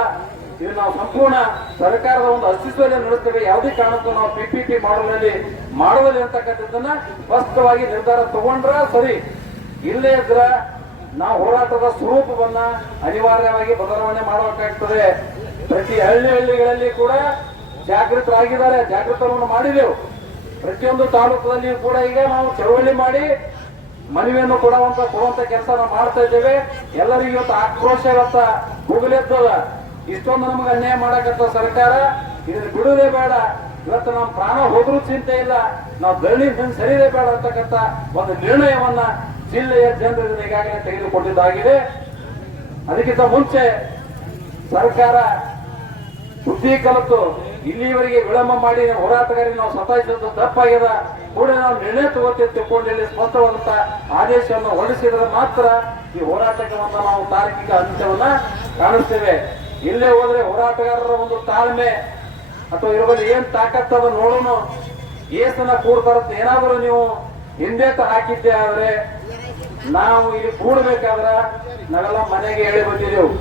ಇದು ನಾವು ಸಂಪೂರ್ಣ ಸರ್ಕಾರದ ಒಂದು ಅಸ್ತಿತ್ವದಲ್ಲಿ ನಡೆಸ್ತೇವೆ, ಯಾವುದೇ ಕಾರಣಕ್ಕೂ ನಾವು PPP ಮಾಡುವುದಿಲ್ಲ ಅಂತಕ್ಕಂಥದ್ದನ್ನ ಸ್ಪಷ್ಟವಾಗಿ ನಿರ್ಧಾರ ತಗೊಂಡ್ರ ಸರಿ. ಇಲ್ಲೇ ಇದ್ರ ನಾವು ಹೋರಾಟದ ಸ್ವರೂಪವನ್ನ ಅನಿವಾರ್ಯವಾಗಿ ಬದಲಾವಣೆ ಮಾಡಬೇಕಾಗ್ತದೆ. ಪ್ರತಿ ಹಳ್ಳಿಗಳಲ್ಲಿ ಕೂಡ ಜಾಗೃತರಾಗಿದ್ದಾರೆ, ಜಾಗೃತವನ್ನು ಮಾಡಿದೆವು. ಪ್ರತಿಯೊಂದು ತಾಲೂಕಲ್ಲಿ ಕೂಡ ಈಗ ನಾವು ಚಳವಳಿ ಮಾಡಿ ಮನವಿಯನ್ನು ಕೊಡುವಂತ ಕೆಲಸ ನಾವು ಮಾಡ್ತಾ ಇದ್ದೇವೆ. ಎಲ್ಲರಿಗೂ ಇವತ್ತು ಆಕ್ರೋಶ ಇವತ್ತ ಹೋಗಲೆತ್ತದ. ಇಷ್ಟೊಂದು ನಮಗೆ ಅನ್ಯಾಯ ಮಾಡಕತ್ತ ಸರ್ಕಾರ, ಇದನ್ನು ಬಿಡುವುದೇ ಬೇಡ. ಇವತ್ತು ನಮ್ಮ ಪ್ರಾಣ ಹೋದ್ರೂ ಚಿಂತೆ ಇಲ್ಲ, ನಾವು ಧರಣಿ ಸರಿಯೇ ಬೇಡ ಅಂತಕ್ಕಂಥ ಒಂದು ನಿರ್ಣಯವನ್ನ ಜಿಲ್ಲೆಯ ಜನರು ಈಗಾಗಲೇ ತೆಗೆದುಕೊಂಡಿದ್ದಾಗಿದೆ. ಅದಕ್ಕಿಂತ ಮುಂಚೆ ಸರ್ಕಾರ ಬುದ್ಧಿ ಕಲಿತು ಇಲ್ಲಿವರೆಗೆ ವಿಳಂಬ ಮಾಡಿ ಹೋರಾಟಗಾರರಿಗೆ ನಾವು ಸತಾಯಿಸಿದ್ದು ತಪ್ಪಾಗ್ಯದ, ಕೂಡ ನಾವು ನಿರ್ಣಯ ತಗೋತೀವಿ ತಿಳ್ಕೊಂಡು ಇಲ್ಲಿ ಸ್ಪಷ್ಟವಾದಂತ ಆದೇಶವನ್ನು ಹೊರಡಿಸಿದ್ರೆ ಮಾತ್ರ ಈ ಹೋರಾಟಕ್ಕೆ ನಾವು ತಾರ್ಕಿಕ ಅಂತ್ಯವನ್ನ ಕಾಣಿಸ್ತೇವೆ. ಇಲ್ಲೇ ಹೋದ್ರೆ ಹೋರಾಟಗಾರರ ಒಂದು ತಾಳ್ಮೆ ಅಥವಾ ಇರುವಲ್ಲಿ ಏನ್ ತಾಕತ್ತದ ನೋಡೋಣ, ಏಸನ ಕೂಡ್ತಾರಂತ ಏನಾದರೂ ನೀವು ಹಿಂದೆ ಹಾಕಿದ್ದೆ ಆದ್ರೆ ನಾವು ಇಲ್ಲಿ ಕೂಡಬೇಕಾದ್ರ ನಾವೆಲ್ಲ ಮನೆಗೆ ಹೇಳಿ ಬಂದಿದ್ದೆವು.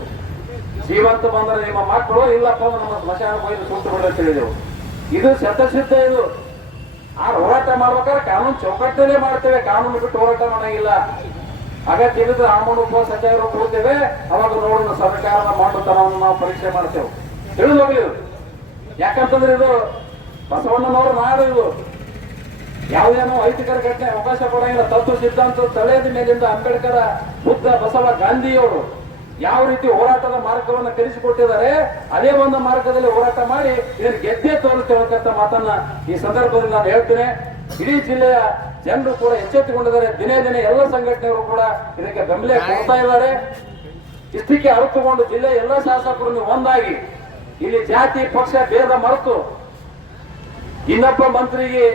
ಜೀವಂತ ಬಂದ್ರೆ ನಿಮ್ಮ ಮಕ್ಕಳು, ಇಲ್ಲಪ್ಪ ನಮ್ಮ ಸ್ಮಶಾನ ಹೋಗಿ ಸುಟ್ಟು ಬಿಡ ಅಂತ ಹೇಳಿದೆವು. ಇದು ಶತಸಿದ್ಧ. ಇದು ಆ ಹೋರಾಟ ಮಾಡ್ಬೇಕಾದ್ರೆ ಕಾನೂನು ಚೌಕಟ್ಟಲ್ಲೇ ಮಾಡ್ತೇವೆ, ಕಾನೂನು ಬಿಟ್ಟು ಹೋರಾಟ ಮಾಡಂಗಿಲ್ಲ. ಅಗತ್ಯ ಇದ್ರೆ ಆಮೂನು ಸಚಿವರು ಕೂಡ್ತೇವೆ, ಅವಾಗ ನೋಡೋಣ ಸರ್ಕಾರದ ಮಾಡುತ್ತನವನ್ನು ನಾವು ಪರೀಕ್ಷೆ ಮಾಡ್ತೇವೆ. ತಿಳಿದು ಹೋಗ್ಲಿ. ಯಾಕಂತಂದ್ರೆ ಇದು ಬಸವಣ್ಣನವರು ನಾಡು. ಇದು ಯಾವುದೇನೋ ಐತಿಕರ ಘಟನೆ ಅವಕಾಶ ಕೊಡಂಗಿಲ್ಲ. ತತ್ವ ಸಿದ್ಧಾಂತ ತಳೆಯದ ಮೇಲಿಂದ ಅಂಬೇಡ್ಕರ್, ಬುದ್ಧ, ಬಸವ, ಗಾಂಧಿಯವರು ಯಾವ ರೀತಿ ಹೋರಾಟದ ಮಾರ್ಗವನ್ನು ಕಲಿಸಿಕೊಟ್ಟಿದ್ದಾರೆ, ಅದೇ ಒಂದು ಮಾರ್ಗದಲ್ಲಿ ಹೋರಾಟ ಮಾಡಿ ಇದನ್ನು ಗೆದ್ದೇ ತೋರಿಸ್ತೇವಂತ ಮಾತನ್ನ ಈ ಸಂದರ್ಭದಲ್ಲಿ ನಾನು ಹೇಳ್ತೇನೆ. ಇಡೀ ಜಿಲ್ಲೆಯ ಜನರು ಕೂಡ ಎಚ್ಚೆತ್ತುಕೊಂಡಿದ್ದಾರೆ. ದಿನೇ ದಿನೇ ಎಲ್ಲ ಸಂಘಟನೆಗಳು ಕೂಡ ಇದಕ್ಕೆ ಬೆಂಬಲ ಕೊಡ್ತಾ ಇದ್ದಾರೆ. ಇಷ್ಟಕ್ಕೆ ಅರ್ಥಕೊಂಡು ಜಿಲ್ಲೆಯ ಎಲ್ಲ ಶಾಸಕರು ಒಂದಾಗಿ ಇಲ್ಲಿ ಜಾತಿ ಪಕ್ಷ ಭೇದ ಮರೆತು ಇನ್ನೊಬ್ಬ ಮಂತ್ರಿಗೆ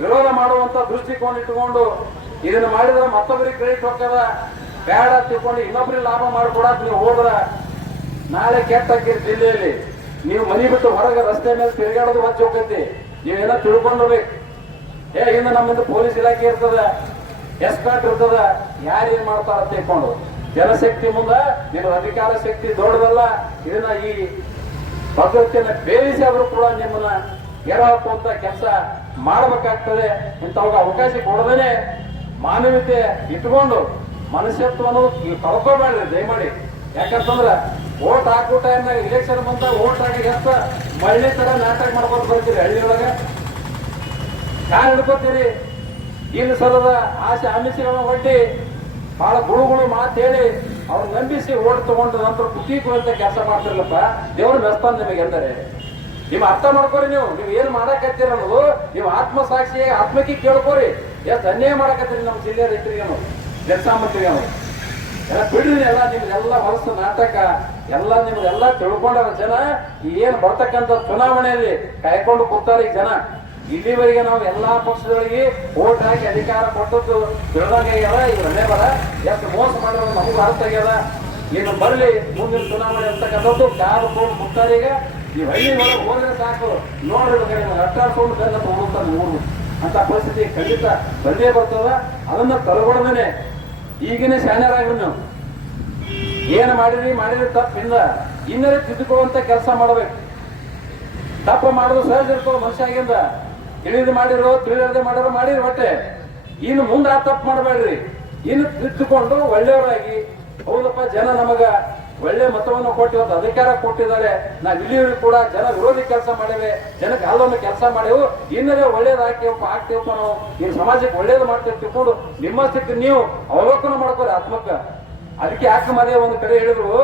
ವಿರೋಧ ಮಾಡುವಂತ ದೃಷ್ಟಿಕೋನ ಇಟ್ಟುಕೊಂಡು ಇದನ್ನು ಮಾಡಿದ್ರೆ ಮತ್ತೊಬ್ಬರಿಗೆ ಕ್ರೆಡಿಟ್ ಹೋಗ್ತದ, ಬೇಡ ತಿಳ್ಕೊಂಡು ಇನ್ನೊಬ್ಬರಿಗೆ ಲಾಭ ಮಾಡಿಕೊಡಕ್ ನೀವು ಹೋದ್ರ ನಾಳೆ ಕೆಟ್ಟಾಕಿರಿ. ಜಿಲ್ಲೆಯಲ್ಲಿ ನೀವು ಮನಿ ಬಿಟ್ಟು ಹೊರಗೆ ರಸ್ತೆ ಮೇಲೆ ತಿರುಗಾಡೋದು ಹೊಚ್ಚ ಹೋಗ್ತೈತಿ. ನೀವೇನೋ ತಿಳ್ಕೊಂಡ್ಬೇಕು. ಹಿಂದೆ ನಮ್ಮಿಂದ ಪೊಲೀಸ್ ಇಲಾಖೆ ಇರ್ತದ, ಎಸ್ಕಾಟ್ ಇರ್ತದ, ಯಾರೇನ್ ಮಾಡ್ತಾರ ತಿಳ್ಕೊಂಡು ಜನಶಕ್ತಿ ಮುಂದ ನಿಮ್ಮ ಅಧಿಕಾರ ಶಕ್ತಿ ದೊಡ್ಡದಲ್ಲ. ಇದನ್ನ ಈ ಭದ್ರತೆಯನ್ನು ಬೇಯಿಸಿ ಆದರೂ ಕೂಡ ನಿಮ್ಮನ್ನ ಗೆರಹಾಕುವಂತ ಕೆಲಸ ಮಾಡಬೇಕಾಗ್ತದೆ. ಇಂಥವಾಗ ಅವಕಾಶ ಕೊಡದೇನೆ ಮಾನವೀಯತೆ ಇಟ್ಕೊಂಡು ಮನುಷ್ಯತ್ವ ಅನ್ನೋದು ಕಳ್ಕೊಬೇಡ್ರಿ ದಯಮಾಡಿ. ಯಾಕಂತಂದ್ರ ಓಟ್ ಹಾಕೋ ಟೈಮ್ನಾಗ ಇಲೆಕ್ಷನ್ ಬಂದ ಓಟ್ ಹಾಕಿ ಎಷ್ಟ ಮಳ್ಳಿ ತರ ನಾಟಕ ಮಾಡ್ಕೊಂಡು ಬರ್ತೀರಿ ಹಳ್ಳಿಯೊಳಗ, ಕಾರ್ ಹಿಡ್ಕೊತೀರಿ. ಇಲ್ಲಿ ಸಲದ ಆಸೆ ಆಮಿಷಗಳನ್ನ ಒಡ್ಡಿ ಬಹಳ ಗುಳುಗುಳು ಮಾತು ಹೇಳಿ ಅವ್ರು ನಂಬಿಸಿ ಓಟ್ ತಗೊಂಡು ನಂತರ ಕುಟೀಕುವಂತ ಕೆಲಸ ಮಾಡ್ತಿರ್ಲಪ್ಪ. ದೇವ್ರ ಮೆಸ್ತಾನ ನಿಮಗೆ ಎಂದರೆ ನೀವು ಅರ್ಥ ಮಾಡ್ಕೋರಿ. ನೀವು ಏನ್ ಮಾಡಕತ್ತೀರ ಅನ್ನೋದು ನೀವು ಆತ್ಮಸಾಕ್ಷಿ ಆತ್ಮಕ್ಕೆ ಕೇಳ್ಕೋರಿ. ಎಷ್ಟು ಅನ್ಯಾಯ ಮಾಡಕತ್ತೀರಿ ನಮ್ಮ ಜಿಲ್ಲೆ ರೈತರಿಗೆ, ಜನಸಾಮಾನ್ಯರಿಗೆ ಎಲ್ಲ ಬಿಡ್ರಿ. ಎಲ್ಲ ನಿಮ್ದೆಲ್ಲ ಹೊಲಸು ನಾಟಕ ಎಲ್ಲ ನಿಮ್ದೆಲ್ಲ ತಿಳ್ಕೊಂಡ ಜನ ಏನ್ ಬರ್ತಕ್ಕಂಥ ಚುನಾವಣೆಯಲ್ಲಿ ಕಾಯ್ಕೊಂಡು ಕೂತಾರೆ ಈ ಜನ. ಇಲ್ಲಿವರೆಗೆ ನಾವು ಎಲ್ಲಾ ಪಕ್ಷಗಳಿಗೆ ಓಟ್ ಹಾಕಿ ಅಧಿಕಾರ ಕೊಟ್ಟದ್ದು ತಿಳಿದಂಗಾಗ್ಯದ. ಈಗ ಮನೆ ಬರ ಎಷ್ಟು ಮೋಸ ಮಾಡೋದು ನಮಗೂ ಅರ್ಥ ಆಗ್ಯದ. ಏನು ಬರ್ಲಿ ಮುಂದಿನ ಚುನಾವಣೆ ಅಂತಕ್ಕಂಥದ್ದು ಕಾರು ತಗೊಂಡು ಕೂತಾರೆ. ಈಗ ಈ ಹಳ್ಳಿ ಒಳಗೆ ಹೋದ್ರೆ ಸಾಕು ನೋಡ್ರಿ ಅಟ್ಟಾಡ್ಕೊಂಡು ಬೆಲ್ಲ ತಗೊಂಡ್ತಾರೆ ಊರು ಅಂತ ಪರಿಸ್ಥಿತಿ ಖಂಡಿತ ಬಂದೇ ಬರ್ತದ. ಅದನ್ನ ತಲುಗೊಡದೇನೆ ಈಗಿನ ಶಾನ್ಯರಾಗ್ರಿ ನೀವು ಏನು ಮಾಡಿರಿ ತಪ್ಪಿಂದ ಇನ್ನರೇ ತಿದ್ದುಕೊಳ್ಳುವಂತ ಕೆಲಸ ಮಾಡಬೇಕು. ತಪ್ಪು ಮಾಡೋದು ಸಹಜ ಇರ್ತವೆ ಮನುಷ್ಯ ಆಗಿಂದ. ತಿಳಿದು ಮಾಡಿರೋ ತಿಳಿಯದೆ ಮಾಡಿರೋ ಮಾಡಿರಿ ಹೊಟ್ಟೆ. ಇನ್ನು ಮುಂದೆ ಆ ತಪ್ಪು ಮಾಡಬೇಡ್ರಿ. ಇನ್ನು ತಿದ್ದುಕೊಂಡು ಒಳ್ಳೆಯವರಾಗಿ ಹೌದಪ್ಪ ಜನ ನಮಗ ಒಳ್ಳೆ ಮತವನ್ನು ಕೊಟ್ಟು ಇವತ್ತು ಅಧಿಕಾರ ಕೊಟ್ಟಿದ್ದಾರೆ, ನಾವು ಇಲ್ಲಿವರೆಗೂ ಕೂಡ ಜನ ವಿರೋಧಿ ಕೆಲಸ ಮಾಡಿವೆ, ಜನಕ್ಕೆ ಹಲವನ್ನು ಕೆಲಸ ಮಾಡೇವು, ಇನ್ನರೇ ಒಳ್ಳೇದಾಗ್ತೇವಪ್ಪ ಆಗ್ತೇವಪ್ಪ ನಾವು ಈ ಸಮಾಜಕ್ಕೆ ಒಳ್ಳೇದು ಮಾಡ್ತೇವೆ ತಿಳ್ಕೊಂಡು ನಿಮ್ಮಷ್ಟಕ್ಕೆ ನೀವು ಅವಲೋಕನ ಮಾಡ್ಕೋರಿ ಆತ್ಮಕ್ಕ. ಅದಕ್ಕೆ ಯಾಕೆ ಮನೆ ಒಂದು ಕಡೆ ಹೇಳಿದ್ರು,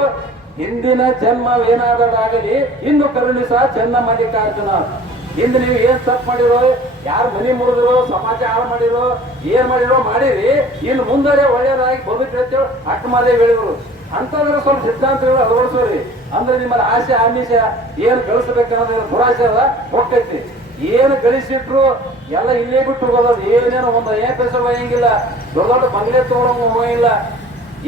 ಹಿಂದಿನ ಜನ್ಮವೇನಾದರಾಗಲಿ ಇನ್ನು ಕರುಣಿಸ ಚೆನ್ನ ಮಲ್ಲಿಕಾರ್ಜುನ. ಹಿಂದೆ ನೀವು ಏನ್ ತಪ್ಪು ಮಾಡಿರೋ, ಯಾರು ಮನಿ ಮುರಿದಿರೋ, ಸಮಾಜ ಹಾಳು ಮಾಡಿರೋ, ಏನ್ ಮಾಡಿರೋ ಮಾಡಿರಿ, ಇನ್ನು ಮುಂದೆ ಒಳ್ಳೇದಾಗಿ ಬದುಕಿರ್ತೇವೆ ಅಕ್ಕ ಮಾದೇ ಹೇಳಿದ್ರು. ಅಂತಂದ್ರೆ ಸ್ವಲ್ಪ ಸಿದ್ಧಾಂತಗಳು ಅಳವಡಿಸೋರಿ. ಅಂದ್ರೆ ನಿಮ್ಮಲ್ಲಿ ಆಸೆ ಆಮಿಷ ಏನ್ ಗಳಿಸಬೇಕನ್ನೋದು ದುರಾಸೆ ಅದ ಹೋಗ್ತೈತಿ. ಏನು ಗಳಿಸಿಟ್ರು ಎಲ್ಲ ಇಲ್ಲೇ ಬಿಟ್ಟು ಹೋಗೋದು. ಏನೇನೋ ಒಂದು ಪೈಸ ಹೋಗಂಗಿಲ್ಲ, ದೊಡ್ಡ ದೊಡ್ಡ ಬಂಗ್ಲೆ ತಗೊಳಂಗ ಹೋಗಂಗಿಲ್ಲ.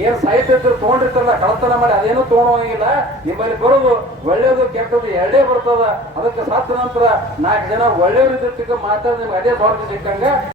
ಏನ್ ಸಾಹಿತ್ಯ ತಗೊಂಡಿರ್ತಾರಲ್ಲ ಕಳತನ ಮಾಡಿ ಅದೇನು ತಗೊಳಂಗಿಲ್ಲ. ನಿಮ್ಮಲ್ಲಿ ಬರೋದು ಒಳ್ಳೇದು ಕೆಟ್ಟದ್ದು ಎರಡೇ ಬರ್ತದ. ಅದಕ್ಕೆ ಸತ್ತ ನಂತರ 4 ಜನ ಒಳ್ಳೆಯವ್ರ ಜೊತೆಗೆ ಮಾತಾಡಿ ನಿಮ್ಗೆ ಅದೇ ದೊಡ್ಡ ಸಿಕ್ಕಂಗ